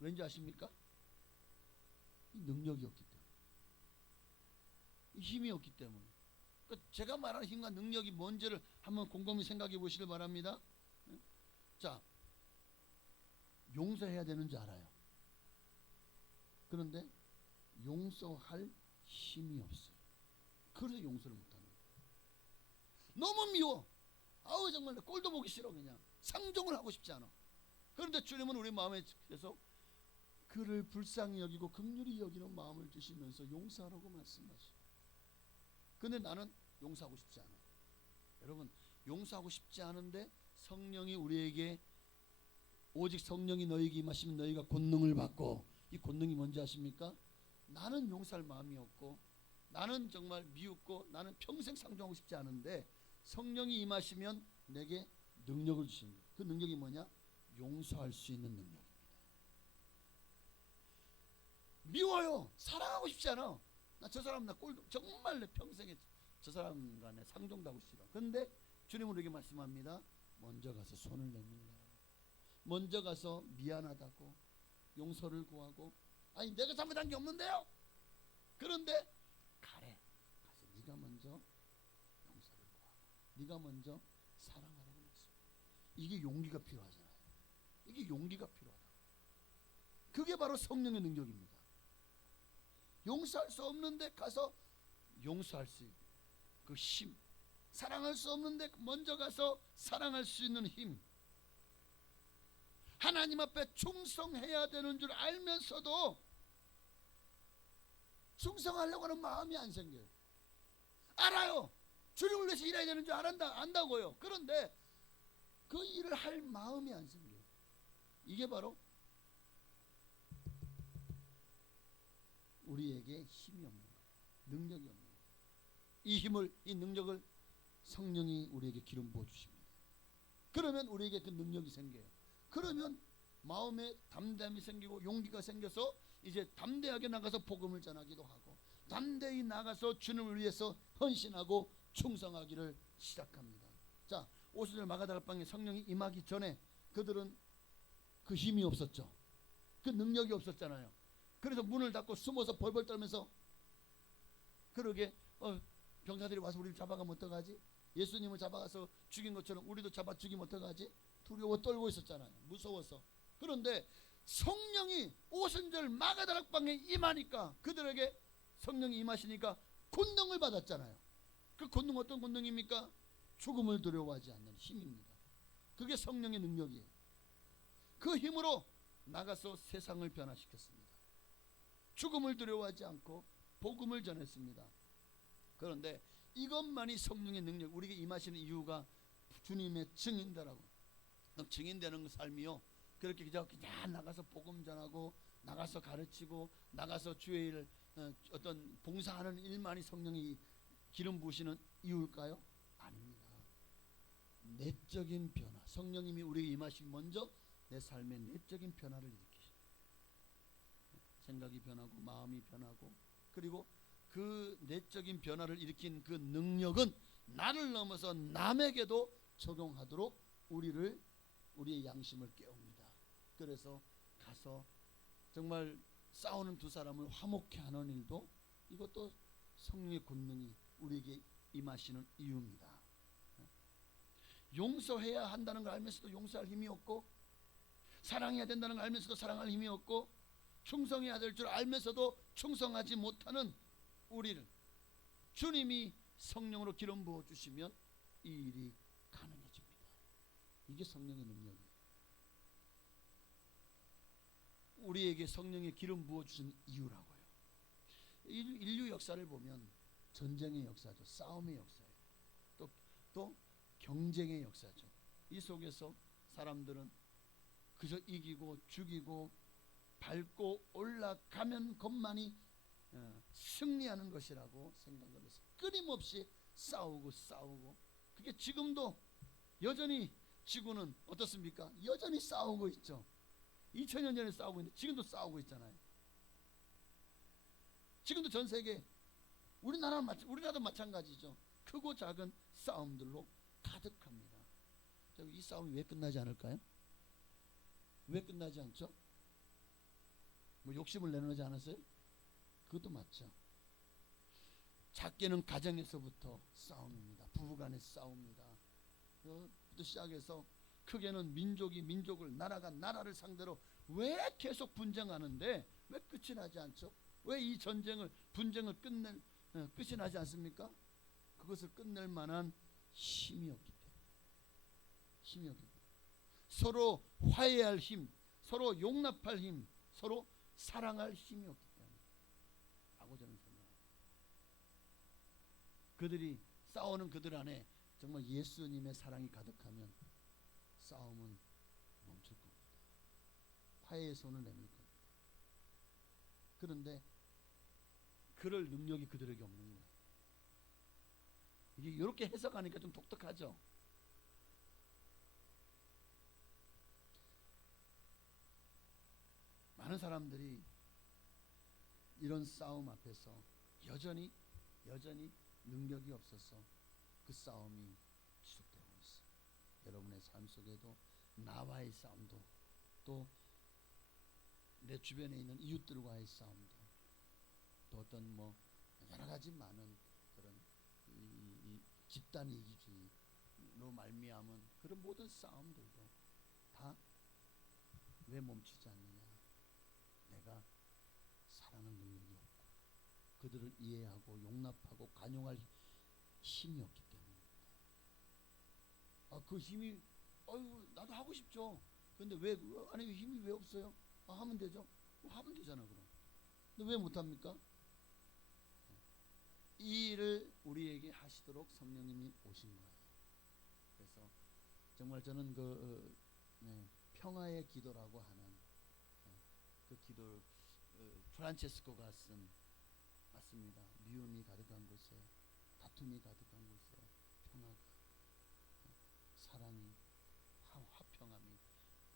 왠지 아십니까? 이 능력이 없기 때문에, 이 힘이 없기 때문에. 그러니까 제가 말하는 힘과 능력이 뭔지를 한번 곰곰이 생각해 보시길 바랍니다. 자, 용서해야 되는 줄 알아요. 그런데 용서할 힘이 없어요. 그래서 용서를 못하는 거예요. 너무 미워. 정말 꼴도 보기 싫어. 그냥 상종을 하고 싶지 않아. 그런데 주님은 우리 마음에 계속 그를 불쌍히 여기고 긍휼히 여기는 마음을 주시면서 용서하라고 말씀하시죠. 근데 나는 용서하고 싶지 않아. 여러분, 용서하고 싶지 않은데 성령이 우리에게, 오직 성령이 너희에게 임하시면 너희가 권능을 받고, 이 권능이 뭔지 아십니까? 나는 용서할 마음이 없고 나는 정말 미웃고 나는 평생 상종하고 싶지 않은데 성령이 임하시면 내게 능력을 주시는 거예요. 그 능력이 뭐냐? 용서할 수 있는 능력입니다. 미워요. 사랑하고 싶지 않아. 나 저 사람 정말 내 평생에 저 사람 간에 상종도 하고 싫어. 그런데 주님은 우리에게 말씀합니다. 먼저 가서 손을 내밀라. 먼저 가서 미안하다고 용서를 구하고, 내가 잘못한 게 없는데요. 그런데 가래. 가서 네가 먼저 용서를 구하고 네가 먼저 사랑하라고 말씀해요. 이게 용기가 필요하잖아요. 이게 용기가 필요하다. 그게 바로 성령의 능력입니다. 용서할 수 없는데 가서 용서할 수 있는 그 힘, 사랑할 수 없는데 먼저 가서 사랑할 수 있는 힘, 하나님 앞에 충성해야 되는 줄 알면서도 충성하려고 하는 마음이 안 생겨요. 알아요. 주님을 위해서 일해야 되는 줄 안다고요. 그런데 그 일을 할 마음이 안 생겨요. 이게 바로 우리에게 힘이 없는 거예요. 능력이 없는 거예요. 이 힘을, 이 능력을 성령이 우리에게 기름 부어 주십니다. 그러면 우리에게 그 능력이 생겨요. 그러면 마음에 담대함이 생기고 용기가 생겨서 이제 담대하게 나가서 복음을 전하기도 하고 담대히 나가서 주님을 위해서 헌신하고 충성하기를 시작합니다. 자, 5절 마가다락방에 성령이 임하기 전에 그들은 그 힘이 없었죠. 그 능력이 없었잖아요. 그래서 문을 닫고 숨어서 벌벌 떨면서 그러게 병사들이 와서 우리를 잡아가면 어떡하지? 예수님을 잡아가서 죽인 것처럼 우리도 잡아 죽이면 어떡하지? 두려워 떨고 있었잖아요. 무서워서. 그런데 성령이 오순절 마가다락방에 임하니까 그들에게 성령이 임하시니까 권능을 받았잖아요. 그 권능 어떤 권능입니까? 죽음을 두려워하지 않는 힘입니다. 그게 성령의 능력이에요. 그 힘으로 나가서 세상을 변화시켰습니다. 죽음을 두려워하지 않고 복음을 전했습니다. 그런데 이것만이 성령의 능력, 우리에게 임하시는 이유가 주님의 증인되라고. 증인되는 삶이요, 그렇게 그냥 나가서 복음 전하고 나가서 가르치고 나가서 주의 일 어떤 봉사하는 일만이 성령이 기름 부으시는 이유일까요? 아닙니다. 내적인 변화, 성령님이 우리에게 임하시기 먼저 내 삶의 내적인 변화를 일으키십니다. 생각이 변하고 마음이 변하고, 그리고 그 내적인 변화를 일으킨 그 능력은 나를 넘어서 남에게도 적용하도록 우리의 양심을 깨웁니다. 그래서 가서 정말 싸우는 두 사람을 화목케 하는 일도 이것도 성령의 권능이 우리에게 임하시는 이유입니다. 용서해야 한다는 걸 알면서도 용서할 힘이 없고, 사랑해야 된다는 걸 알면서도 사랑할 힘이 없고, 충성해야 될 줄 알면서도 충성하지 못하는 우리를 주님이 성령으로 기름 부어 주시면 이 일이 가능해집니다. 이게 성령의 능력이에요. 우리에게 성령의 기름 부어 주신 이유라고요. 인류 역사를 보면 전쟁의 역사죠. 싸움의 역사예요. 또 경쟁의 역사죠. 이 속에서 사람들은 그저 이기고 죽이고 밟고 올라가면 것만이 승리하는 것이라고 생각을 해서 끊임없이 싸우고 그게 지금도 여전히 지구는 어떻습니까? 여전히 싸우고 있죠. 2000년 전에 싸우고 있는데 지금도 싸우고 있잖아요. 지금도 전 세계 우리나라도 마찬가지죠. 크고 작은 싸움들로 가득합니다. 이 싸움이 왜 끝나지 않을까요? 왜 끝나지 않죠? 뭐 욕심을 내놓지 않았어요? 그것도 맞죠. 작게는 가정에서부터 싸움입니다. 부부간의 싸움입니다. 부터 시작해서 크게는 민족이 민족을, 나라가 나라를 상대로 왜 계속 분쟁하는데 왜 끝이 나지 않죠? 왜 이 분쟁을 끝이 나지 않습니까? 그것을 끝낼 만한 힘이 없기 때문에. 서로 화해할 힘, 서로 용납할 힘, 서로 사랑할 힘이 없기 때문에 라고 저는 생각합니다. 그들이 싸우는 그들 안에 정말 예수님의 사랑이 가득하면 싸움은 멈출 겁니다. 화해의 손을 내밀 겁니다. 그런데 그럴 능력이 그들에게 없는 거예요. 이게 이렇게 해석하니까 좀 독특하죠. 많은 사람들이 이런 싸움 앞에서 여전히 능력이 없어서 그 싸움이 지속되고 있어요. 여러분의 삶 속에도 나와의 싸움도, 또 내 주변에 있는 이웃들과의 싸움도, 또 어떤 여러 가지 많은 그런 이 집단 이기주의로 말미암은 그런 모든 싸움들도 다 왜 멈추지 않느냐? 내가 사랑할 능력이 없고 그들을 이해하고 용납하고 관용할 힘이 없기 때문입니다. 그 힘이 나도 하고 싶죠. 근데 왜 힘이 왜 없어요? 하면 되죠. 하면 되잖아. 그럼. 근데 왜 못합니까? 이 일을 우리에게 하시도록 성령님이 오신 거예요. 그래서 정말 저는 평화의 기도라고 하는 그 기도, 프란체스코가 쓴, 맞습니다. 미움이 가득한 곳에, 다툼이 가득한 곳에 평화가, 사랑이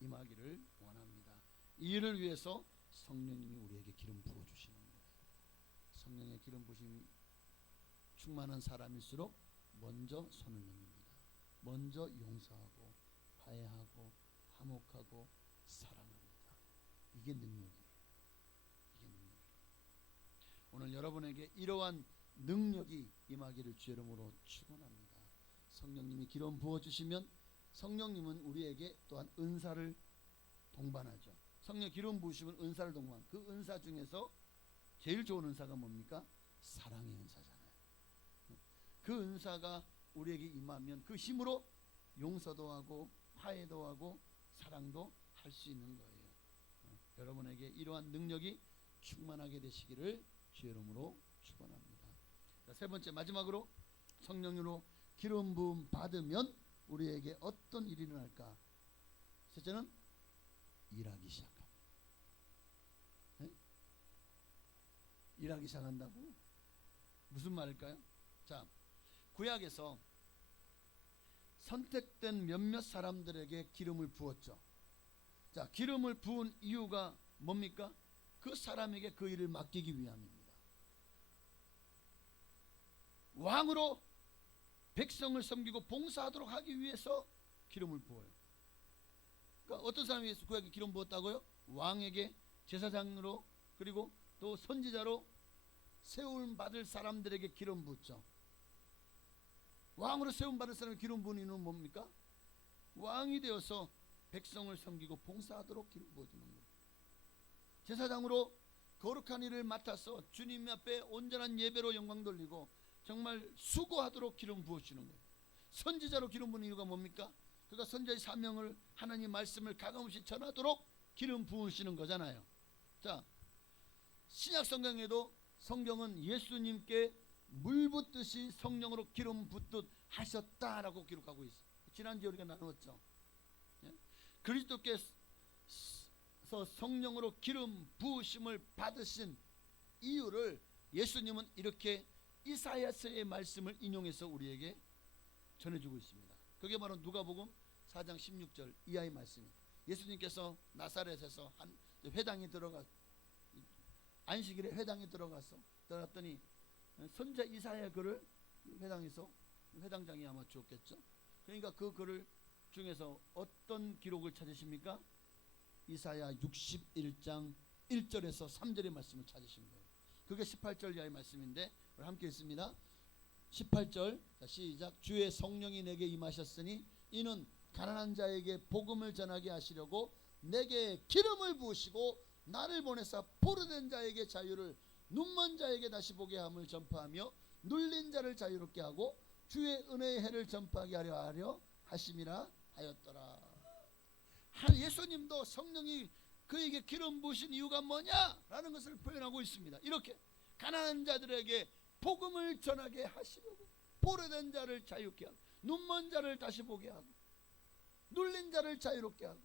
임하기를 원합니다. 이 일을 위해서 성령님이 우리에게 기름 부어 주시는 거예요. 성령의 기름 부심이 충만한 사람일수록 먼저 손을 내밉니다. 먼저 용서하고 화해하고 화목하고 사랑합니다. 이게 능력이에요. 이게 능력이에요. 오늘 여러분에게 이러한 능력이 임하기를 주의 이름으로 축원합니다. 성령님이 기름 부어 주시면 성령님은 우리에게 또한 은사를 동반하죠. 성령 기름 부으시면 은사를 동반. 그 은사 중에서 제일 좋은 은사가 뭡니까? 사랑의 은사잖아요. 그 은사가 우리에게 임하면 그 힘으로 용서도 하고 화해도 하고 사랑도 할 수 있는 거예요. 여러분에게 이러한 능력이 충만하게 되시기를 주의 이름으로 축원합니다. 세 번째 마지막으로 성령으로 기름 부음 받으면 우리에게 어떤 일이 일어날까? 셋째는 일하기 시작합니다. 네? 일하기 시작한다고? 무슨 말일까요? 자, 구약에서 선택된 몇몇 사람들에게 기름을 부었죠. 자, 기름을 부은 이유가 뭡니까? 그 사람에게 그 일을 맡기기 위함입니다. 왕으로 백성을 섬기고 봉사하도록 하기 위해서 기름을 부어요. 그러니까 어떤 사람이 구약에 기름 부었다고요? 왕에게 제사장으로 그리고 또 선지자로 세움 받을 사람들에게 기름 붓죠. 왕으로 세움 받을 사람이 기름 부은 이유는 뭡니까? 왕이 되어서 백성을 섬기고 봉사하도록 기름 부어주는 거예요. 제사장으로 거룩한 일을 맡아서 주님 앞에 온전한 예배로 영광 돌리고 정말 수고하도록 기름 부어주는 거예요. 선지자로 기름 부는 이유가 뭡니까? 그가 선지자의 사명을 하나님 말씀을 가감없이 전하도록 기름 부으시는 거잖아요. 자, 신약 성경에도 성경은 예수님께 물 붓듯이 성령으로 기름 붓듯 하셨다라고 기록하고 있어요. 지난주에 우리가 나누었죠. 그리스도께서 성령으로 기름 부으심을 받으신 이유를 예수님은 이렇게 이사야서의 말씀을 인용해서 우리에게 전해주고 있습니다. 그게 바로 누가복음 4장 16절 이하의 말씀이에요. 예수님께서 나사렛에서 한 회당에 안식일에 회당에 들어갔더니 선지자 이사야 글을 회당에서 회당장이 아마 주었겠죠. 그러니까 그 글을 중에서 어떤 기록을 찾으십니까? 이사야 61장 1절에서 3절의 말씀을 찾으신 거예요. 그게 18절 이하의 말씀인데 우리 함께 읽습니다. 18절 시작. 주의 성령이 내게 임하셨으니 이는 가난한 자에게 복음을 전하게 하시려고 내게 기름을 부으시고 나를 보내사 포로된 자에게 자유를 눈먼 자에게 다시 보게 함을 전파하며 눌린 자를 자유롭게 하고 주의 은혜의 해를 전파하게 하려 하심이라 하였더라. 예수님도 성령이 그에게 기름 부으신 이유가 뭐냐라는 것을 표현하고 있습니다. 이렇게 가난한 자들에게 복음을 전하게 하시려고 포로된 자를 자유케 하고 눈먼 자를 다시 보게 하고 눌린 자를 자유롭게 하고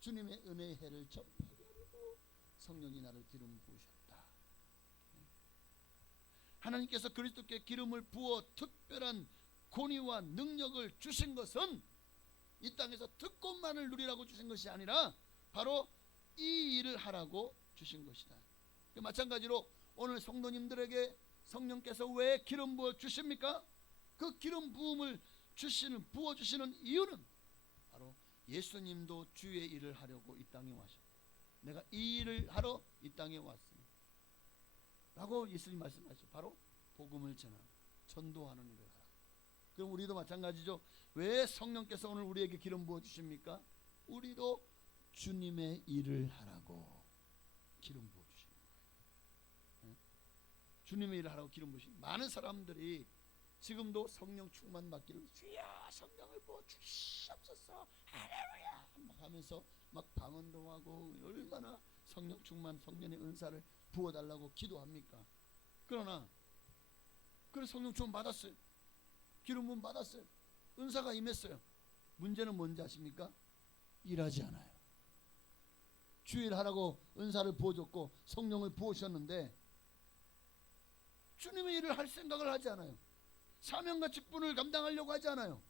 주님의 은혜의 해를 전파하게 하려고 성령이 나를 기름 부으셨다. 하나님께서 그리스도께 기름을 부어 특별한 권위와 능력을 주신 것은 이 땅에서 특권만을 누리라고 주신 것이 아니라 바로 이 일을 하라고 주신 것이다. 마찬가지로 오늘 성도님들에게 성령께서 왜 기름 부어 주십니까? 그 기름 부음을 부어 주시는 이유는 바로 예수님도 주의 일을 하려고 이 땅에 와셨고 내가 이 일을 하러 이 땅에 왔으니 라고 예수님 말씀하시죠. 바로 복음을 전하고 전도하는 일을 하라. 그럼 우리도 마찬가지죠. 왜 성령께서 오늘 우리에게 기름 부어 주십니까? 우리도 주님의 일을 하라고 기름 부어 주시는 거예요. 주님의 일을 하라고 기름 부으시는 많은 사람들이 지금도 성령 충만 받기를 주여 성령을 부어 주시옵소서 할렐루야 막 하면서 막 방언도 하고 얼마나 성령 충만 성령의 은사를 부어달라고 기도합니까? 그러나 그래서 성령 충만 받았어요. 기름 부음 받았어요. 은사가 임했어요. 문제는 뭔지 아십니까? 일하지 않아요. 주일 하라고 은사를 부어줬고 성령을 부으셨는데 주님의 일을 할 생각을 하지 않아요. 사명과 직분을 감당하려고 하지 않아요.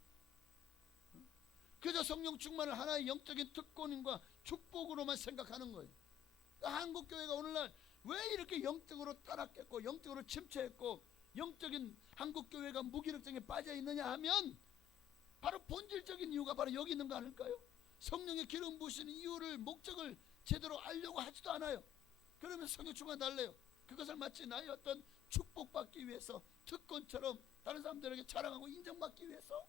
그저 그래서 성령 충만을 하나의 영적인 특권과 축복으로만 생각하는 거예요. 그러니까 한국 교회가 오늘날 왜 이렇게 영적으로 타락했고 영적으로 침체했고 영적인 한국 교회가 무기력증에 빠져 있느냐 하면 바로 본질적인 이유가 바로 여기 있는 거 아닐까요? 성령의 기름 부으시는 이유를 목적을 제대로 알려고 하지도 않아요. 그러면 성령 충만 달래요. 그것을 마치 나의 어떤 축복받기 위해서 특권처럼 다른 사람들에게 자랑하고 인정받기 위해서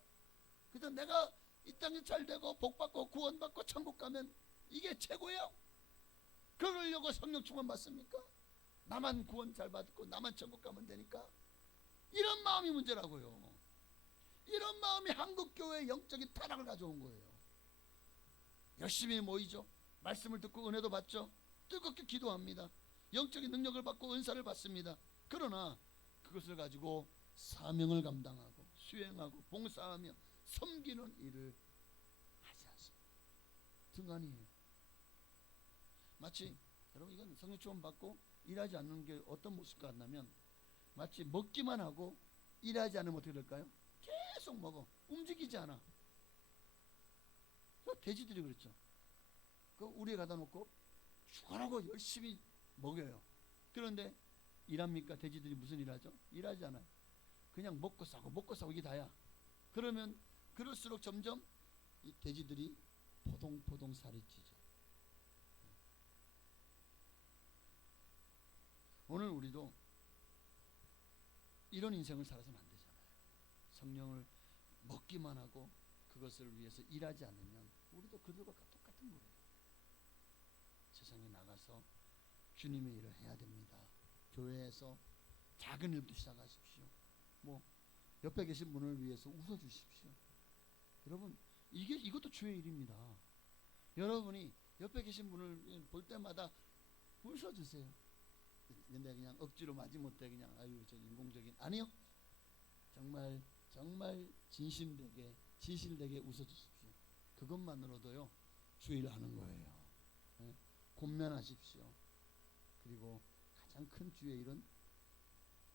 그래서 내가 이 땅에 잘 되고 복받고 구원받고 천국 가면 이게 최고예요. 그러려고 성령 충만 받습니까? 나만 구원 잘 받고 나만 천국 가면 되니까. 이런 마음이 문제라고요. 이런 마음이 한국교회의 영적인 타락을 가져온 거예요. 열심히 모이죠. 말씀을 듣고 은혜도 받죠. 뜨겁게 기도합니다. 영적인 능력을 받고 은사를 받습니다. 그러나 그것을 가지고 사명을 감당하고 수행하고 봉사하며 섬기는 일을 하지 않습니다. 등한이에요. 마치 여러분 이건 성령 충만 받고 일하지 않는 게 어떤 모습 같냐면 마치 먹기만 하고 일하지 않으면 어떻게 될까요? 계속 먹어. 움직이지 않아. 돼지들이 그렇죠. 그 우리에 가다 놓고 죽어라고 열심히 먹여요. 그런데 일합니까? 돼지들이 무슨 일하죠? 일하지 않아요. 그냥 먹고 싸고 이게 다야. 그러면 그럴수록 점점 이 돼지들이 포동포동 살이 찌죠. 오늘 우리도 이런 인생을 살아서는 안 되잖아요. 성령을 먹기만 하고 그것을 위해서 일하지 않으면 우리도 그들과 똑같은 거예요. 세상에 나가서 주님의 일을 해야 됩니다. 교회에서 작은 일부터 시작하십시오. 뭐 옆에 계신 분을 위해서 웃어주십시오. 여러분 이것도 주의 일입니다. 여러분이 옆에 계신 분을 볼 때마다 웃어주세요. 근데 그냥 억지로 마지못해 그냥 아유 저 인공적인 아니요. 정말 진실되게 웃어주십시오. 그것만으로도요 주의 일을 하는 거예요. 네? 곤면하십시오. 그리고 가장 큰 주의 일은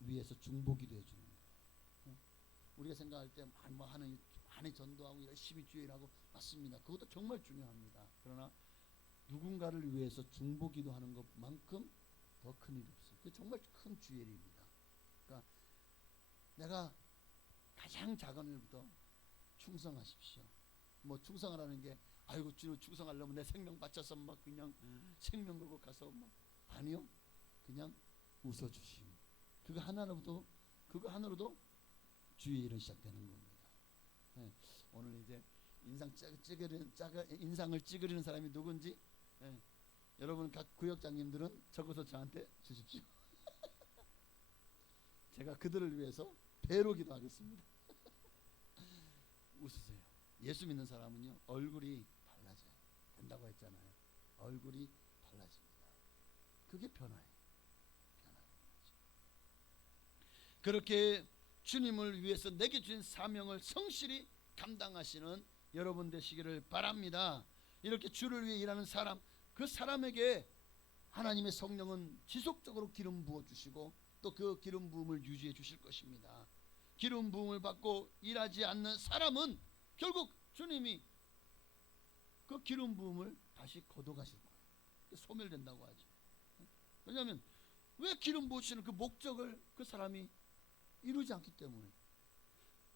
위에서 중보기도 해주는 거예요. 네? 우리가 생각할 때 많이 전도하고 열심히 주의 일하고 맞습니다. 그것도 정말 중요합니다. 그러나 누군가를 위해서 중보기도 하는 것만큼 더 큰 일이 없어요. 그게 정말 큰 주의 일입니다. 그러니까 내가 가장 작은 일부터 충성하십시오. 뭐 충성하라는 게 아이고 주로 충성하려면 내 생명 바쳐서 막 그냥 생명 걸고 가서 뭐 아니요. 그냥 웃어주심. 그거 하나로도 주의 일은 시작되는 겁니다. 네. 오늘 이제 인상을 찌그리는 사람이 누군지 네. 여러분 각 구역장님들은 적어서 저한테 주십시오. 제가 그들을 위해서 배로 기도하겠습니다. 웃으세요. 예수 믿는 사람은요 얼굴이 달라져요. 된다고 했잖아요. 얼굴이 달라집니다. 그게 변화예요. 그렇게 주님을 위해서 내게 주신 사명을 성실히 감당하시는 여러분 되시기를 바랍니다. 이렇게 주를 위해 일하는 사람, 그 사람에게 하나님의 성령은 지속적으로 기름 부어 주시고 또 그 기름 부음을 유지해 주실 것입니다. 기름 부음을 받고 일하지 않는 사람은 결국 주님이 그 기름 부음을 다시 걷어가실 거예요. 소멸된다고 하죠. 왜냐하면 왜 기름 부으시는 그 목적을 그 사람이 이루지 않기 때문에.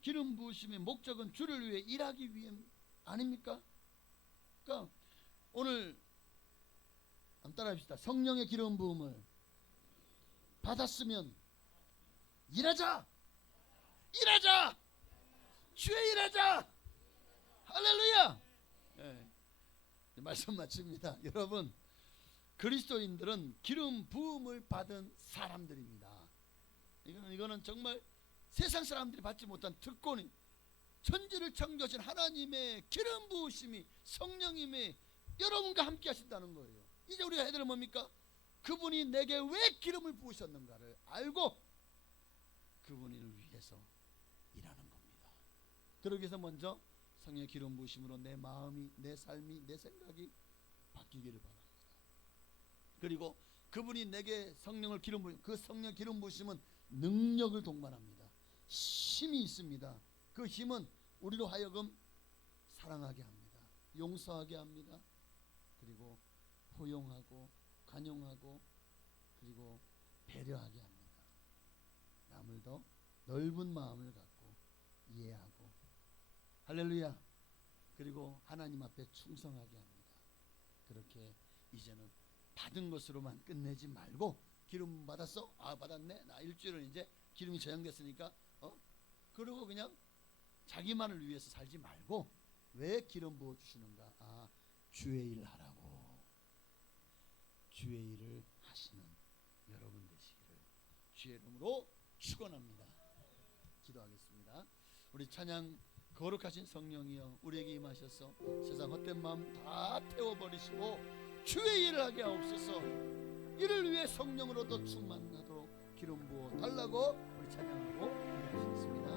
기름 부으심의 목적은 주를 위해 일하기 위함 아닙니까? 그러니까 오늘 한번 따라합시다. 성령의 기름 부음을 받았으면 일하자. 주의 일하자. 할렐루야. 네. 말씀 마칩니다. 여러분 그리스도인들은 기름 부음을 받은 사람들입니다. 이거는 정말 세상 사람들이 받지 못한 특권이 천지를 창조하신 하나님의 기름 부으심이 성령님이 여러분과 함께 하신다는 거예요. 이제 우리가 해야 되는 뭡니까? 그분이 내게 왜 기름을 부으셨는가를 알고 그분을 위해서 일하는 겁니다. 그러기 위해서 먼저 성령의 기름 부으심으로 내 마음이, 내 삶이, 내 생각이 바뀌기를 바랍니다. 그리고 그분이 내게 성령을 기름 부으심, 그 성령 기름 부으심은 능력을 동반합니다. 힘이 있습니다. 그 힘은 우리로 하여금 사랑하게 합니다. 용서하게 합니다. 그리고 포용하고 관용하고 그리고 배려하게 합니다. 남을 더 넓은 마음을 갖고 이해하고 할렐루야. 그리고 하나님 앞에 충성하게 합니다. 그렇게 이제는 받은 것으로만 끝내지 말고 기름 받았어? 아 받았네. 나 일주일은 이제 기름이 저장됐으니까 그리고 그냥 자기만을 위해서 살지 말고 왜 기름 부어 주시는가? 아 주의 일 하라고. 주의 일을 하시는 여러분 되시기를 주의 이름으로 축원합니다. 기도하겠습니다. 우리 찬양 거룩하신 성령이여 우리에게 임하셔서 세상 헛된 마음 다 태워버리시고 주의 일을 하게 하옵소서. 이를 위해 성령으로도 충만하도록 기름 부어 달라고 우리 찬양하고 기도하시겠습니다.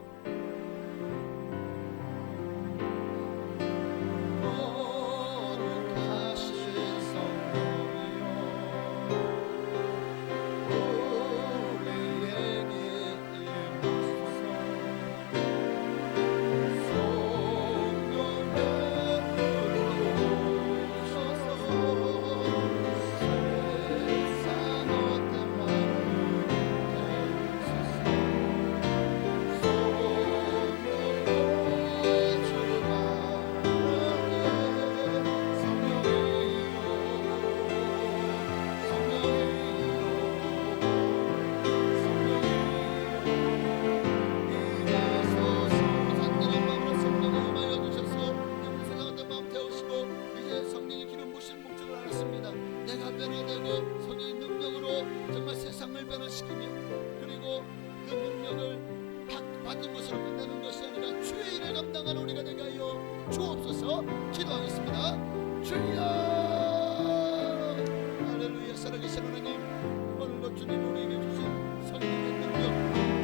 그리고 그 능력을 받은 것으로 끝내는 것이 아니라 주의 일을 감당하는 우리가 되게 하여 주옵소서. 기도하겠습니다. 주여 할렐루야. 살아계신 하나님 오늘도 주님 우리에게 주신 성령의 능력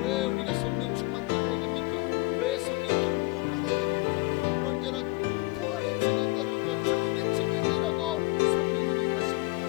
왜 우리가 성령 충만되는 얘기입니까? 왜 성령 충만되는 얘기입니까? 언제나 부활의 증인이라고 주님의 증인이라고 성령을 얘기하십니다.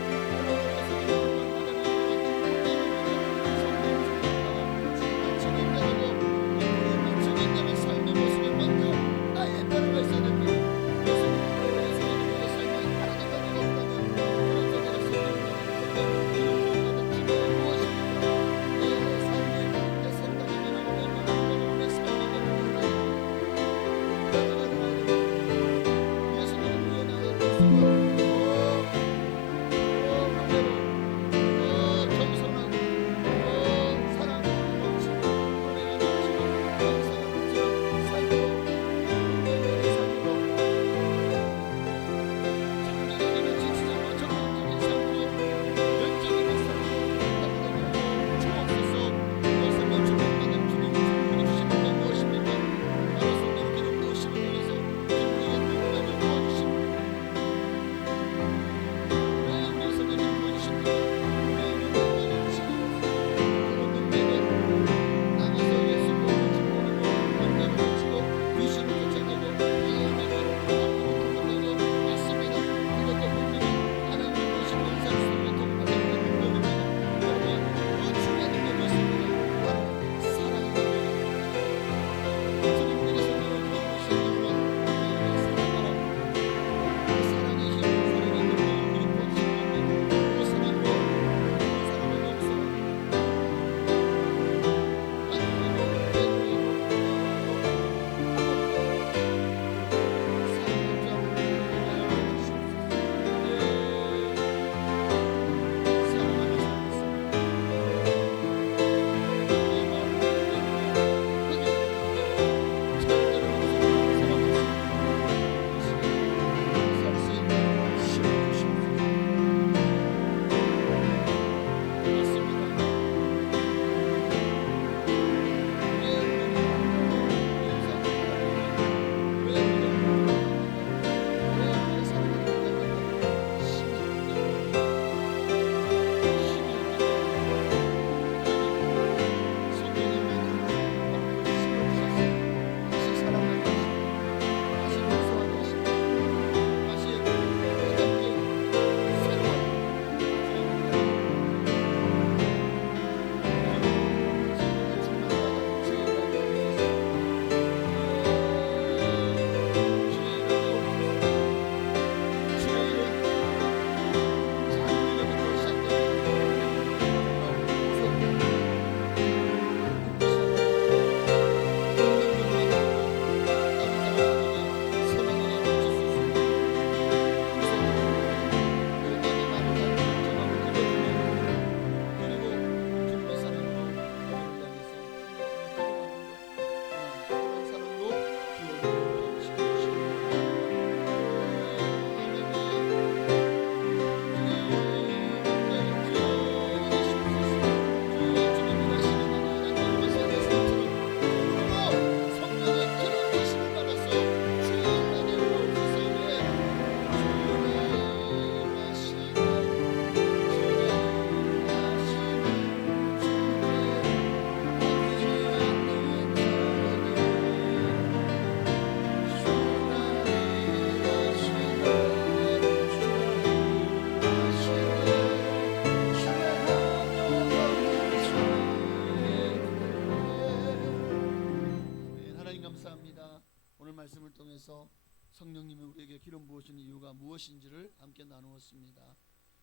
나가서 성령님이 우리에게 기름 부으시는 이유가 무엇인지를 함께 나누었습니다.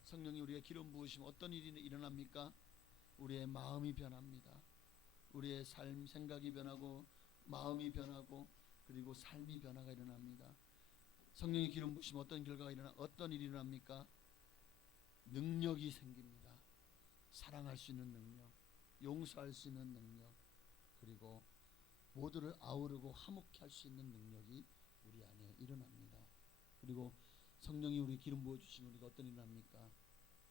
성령이 우리에게 기름 부으시면 어떤 일이 일어납니까? 우리의 마음이 변합니다. 우리의 삶, 생각이 변하고 마음이 변하고 그리고 삶이 변화가 일어납니다. 성령이 기름 부으시면 어떤 일이 일어납니까? 능력이 생깁니다. 사랑할 수 있는 능력, 용서할 수 있는 능력, 그리고 모두를 아우르고 화목케 할 수 있는 능력이 우리 안에 일어납니다. 그리고 성령이 우리 기름 부어 주시면 우리가 어떤 일을 합니까?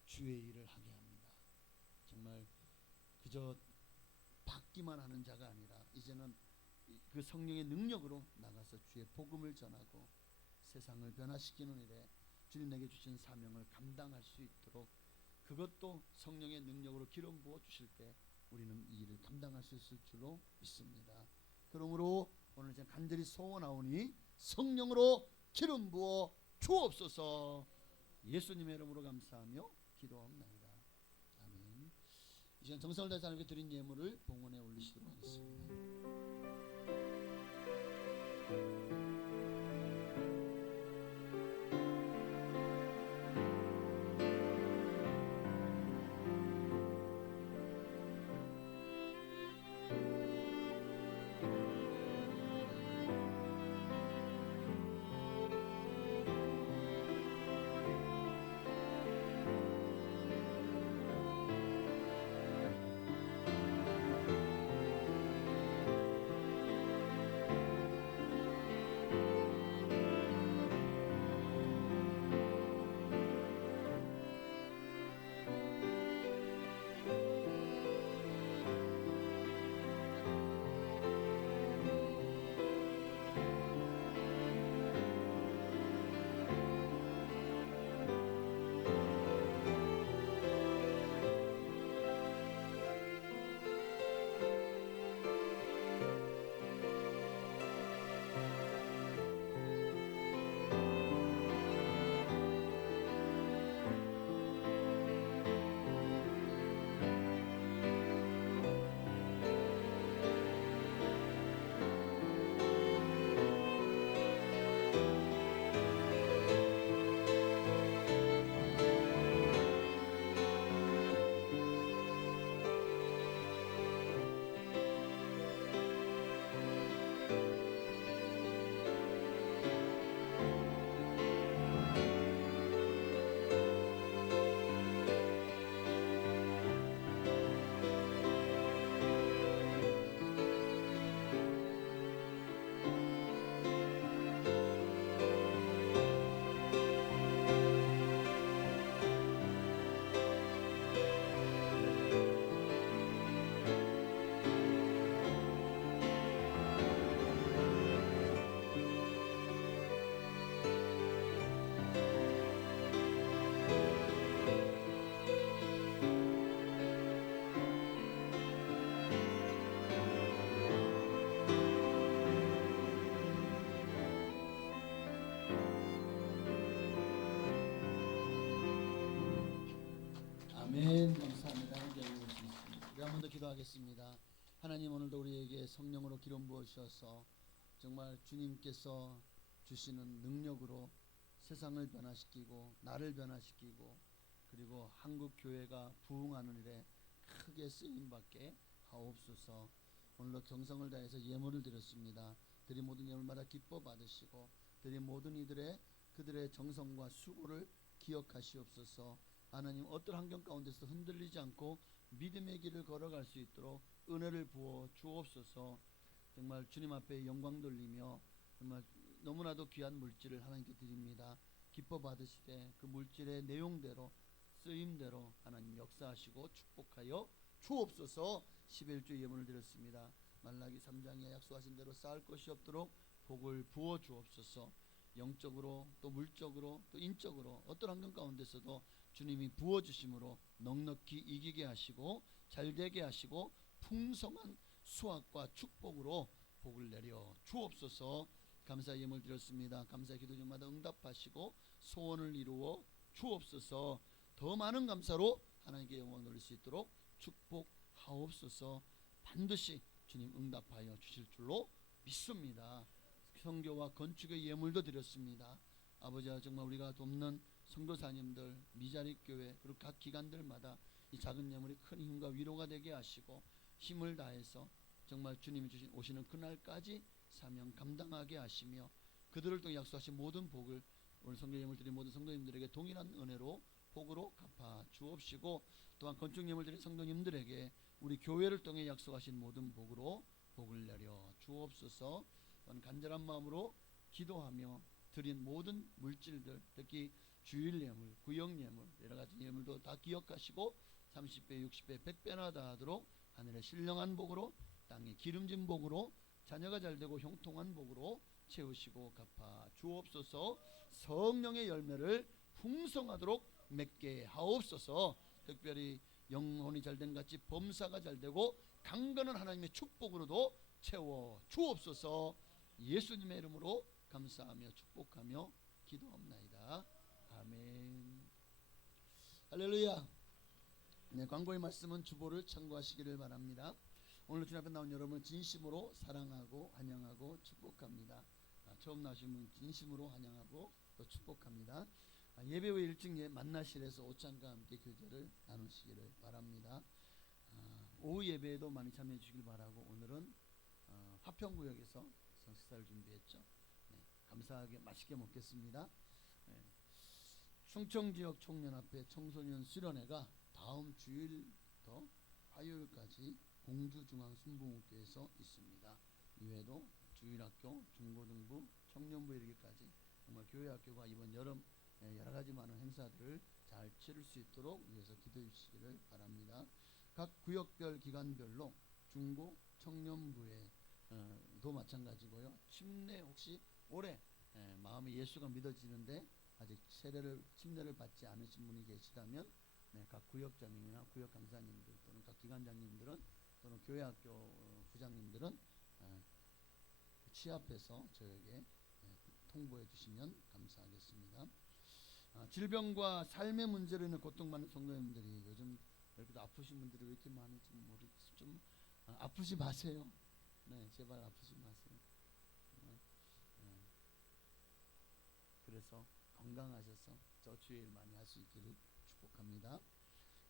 주의 일을 하게 합니다. 정말 그저 받기만 하는 자가 아니라 이제는 그 성령의 능력으로 나가서 주의 복음을 전하고 세상을 변화시키는 일에 주님 내게 주신 사명을 감당할 수 있도록, 그것도 성령의 능력으로 기름 부어 주실 때 우리는 이 일을 감당할 수 있을 줄로 믿습니다. 그러므로 오늘 제가 간절히 소원하오니 성령으로 기름 부어 주옵소서. 예수님의 이름으로 감사하며 기도합니다. 아멘. 이제 정성을 다해서 하나님께 드린 예물을 봉헌에 올리시도록 하겠습니다. 아멘. 감사합니다. 함께 읽을 수 있습니다. 우리 한 번 더 기도하겠습니다. 하나님, 오늘도 우리에게 성령으로 기름 부으셔서 정말 주님께서 주시는 능력으로 세상을 변화시키고 나를 변화시키고 그리고 한국 교회가 부흥하는 일에 크게 쓰임받게 하옵소서. 오늘도 정성을 다해서 예물을 드렸습니다. 드린 모든 예물마다 기뻐 받으시고 드린 모든 그들의 정성과 수고를 기억하시옵소서. 하나님, 어떤 환경 가운데서 흔들리지 않고 믿음의 길을 걸어갈 수 있도록 은혜를 부어 주옵소서. 정말 주님 앞에 영광 돌리며 정말 너무나도 귀한 물질을 하나님께 드립니다. 기뻐 받으시되 그 물질의 내용대로 쓰임대로 하나님 역사하시고 축복하여 주옵소서. 11주 예물을 드렸습니다. 말라기 3장에 약속하신 대로 쌓을 것이 없도록 복을 부어 주옵소서. 영적으로 또 물적으로 또 인적으로 어떤 환경 가운데서도 주님이 부어주심으로 넉넉히 이기게 하시고 잘되게 하시고 풍성한 수확과 축복으로 복을 내려 주옵소서. 감사 예물 드렸습니다. 감사 기도 중마다 응답하시고 소원을 이루어 주옵소서. 더 많은 감사로 하나님께 영광 돌릴 수 있도록 축복하옵소서. 반드시 주님 응답하여 주실 줄로 믿습니다. 선교와 건축의 예물도 드렸습니다. 아버지와 정말 우리가 돕는 선교사님들, 미자립 교회 그리고 각 기관들마다 이 작은 예물이 큰 힘과 위로가 되게 하시고 힘을 다해서 정말 주님이 주신 오시는 그날까지 사명 감당하게 하시며 그들을 통해 약속하신 모든 복을 오늘 선교 예물 드린 모든 성도님들에게 동일한 은혜로 복으로 갚아 주옵시고 또한 건축 예물 드린 성도님들에게 우리 교회를 통해 약속하신 모든 복으로 복을 내려 주옵소서. 또한 간절한 마음으로 기도하며 드린 모든 물질들 특히 주일 예물, 구역 예물 여러 가지 예물도 다 기억하시고 30배, 60배, 100배나 다하도록 하늘의 신령한 복으로 땅의 기름진 복으로 자녀가 잘되고 형통한 복으로 채우시고 갚아 주옵소서. 성령의 열매를 풍성하도록 맺게 하옵소서. 특별히 영혼이 잘된 같이 범사가 잘되고 강건한 하나님의 축복으로도 채워 주옵소서. 예수님의 이름으로 감사하며 축복하며 기도합나이다. 아멘. 할렐루야. 네, 광고의 말씀은 주보를 참고하시기를 바랍니다. 오늘 주님 앞에 나온 여러분을 진심으로 사랑하고 환영하고 축복합니다. 처음 나오신 분 진심으로 환영하고 또 축복합니다. 예배 후 일찍 만나실에서 옷장과 함께 교제를 나누시기를 바랍니다. 오후 예배에도 많이 참여해 주시길 바라고 오늘은 화평구역에서 식사를 준비했죠. 네, 감사하게 맛있게 먹겠습니다. 네. 충청지역 총연합회 청소년 수련회가 다음 주일부터 화요일까지 공주중앙순복음교회에서 있습니다. 이외에도 주일학교, 중고등부, 청년부 이르기까지 정말 교회학교가 이번 여름 여러 가지 많은 행사들을 잘 치를 수 있도록 위해서 기도해 주시기를 바랍니다. 각 구역별 기관별로 중고 청년부에 도 마찬가지고요. 침례 혹시 올해 마음에 예수가 믿어지는데 아직 침례를 받지 않으신 분이 계시다면 각 구역장님이나 구역 강사님들 또는 각 기관장님들은 또는 교회학교 부장님들은 취합해서 저에게 통보해 주시면 감사하겠습니다. 질병과 삶의 문제로 인해 고통받는 성도님들이 요즘 이렇게 아프신 분들이 왜 이렇게 많은지 모르겠어요. 좀 아프지 마세요. 네, 제발 아프지 마세요. 그래서 건강하셔서 저 주일 많이 할 수 있기를 축복합니다.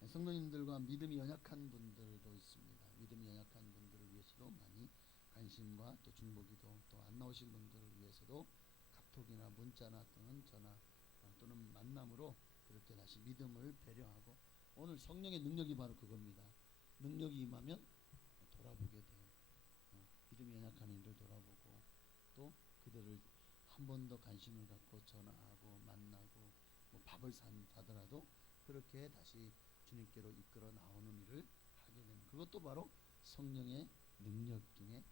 성도님들과 믿음이 연약한 분들도 있습니다. 믿음이 연약한 분들을 위해서도 많이 관심과 또 중보기도 또 안 나오신 분들을 위해서도 카톡이나 문자나 또는 전화 또는 만남으로 그렇게 다시 믿음을 배려하고 오늘 성령의 능력이 바로 그겁니다. 능력이 임하면 돌아보게 돼요. 믿음이 연약한 이들 돌아보고 또 그들을 한 번 더 관심을 갖고 전화하고 만나고 뭐 밥을 사더라도 그렇게 다시 주님께로 이끌어 나오는 일을 하게 되는 그것도 바로 성령의 능력 중에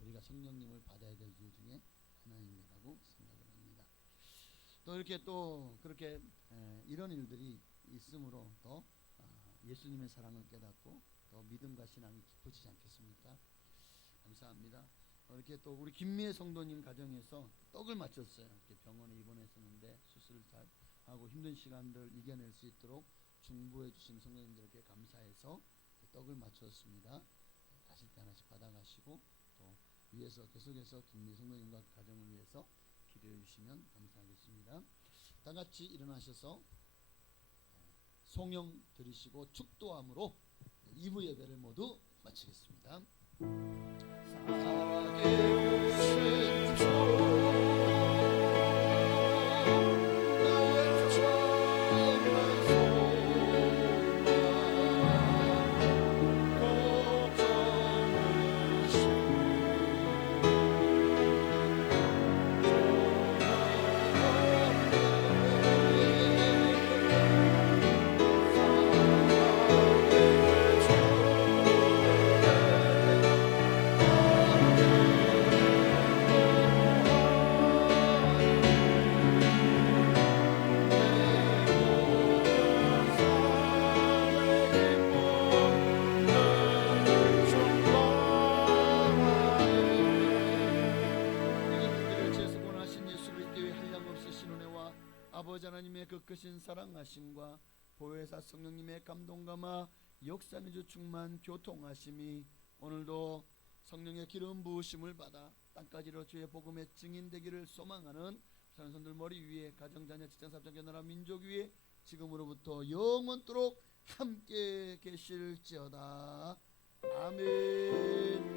우리가 성령님을 받아야 될 이유 중에 하나님이라고 생각을 합니다. 또 이렇게 또 그렇게 이런 일들이 있으므로 더 예수님의 사랑을 깨닫고 더 믿음과 신앙이 깊어지지 않겠습니까? 감사합니다. 이렇게 또 우리 김미애 성도님 가정에서 떡을 맞췄어요. 이렇게 병원에 입원했었는데 수술을 잘 하고 힘든 시간들 이겨낼 수 있도록 중보해 주신 성도님들에게 감사해서 떡을 맞췄습니다. 가실 때 하나씩 받아가시고 또 위에서 계속해서 김미애 성도님과 가정을 위해서 기도해 주시면 감사하겠습니다. 다 같이 일어나셔서 송영 드리시고 축도함으로 2부 예배를 모두 마치겠습니다. 살아계신 주 나의 정말 아버지 하나님의 그 크신 사랑하심과 보혜사 성령님의 감동감화 역사의 주 충만 교통하심이 오늘도 성령의 기름 부으심을 받아 땅까지로 주의 복음의 증인 되기를 소망하는 선손들 머리 위에 가정 자녀 직장 사업장 나라 민족 위에 지금으로부터 영원토록 함께 계실지어다. 아멘.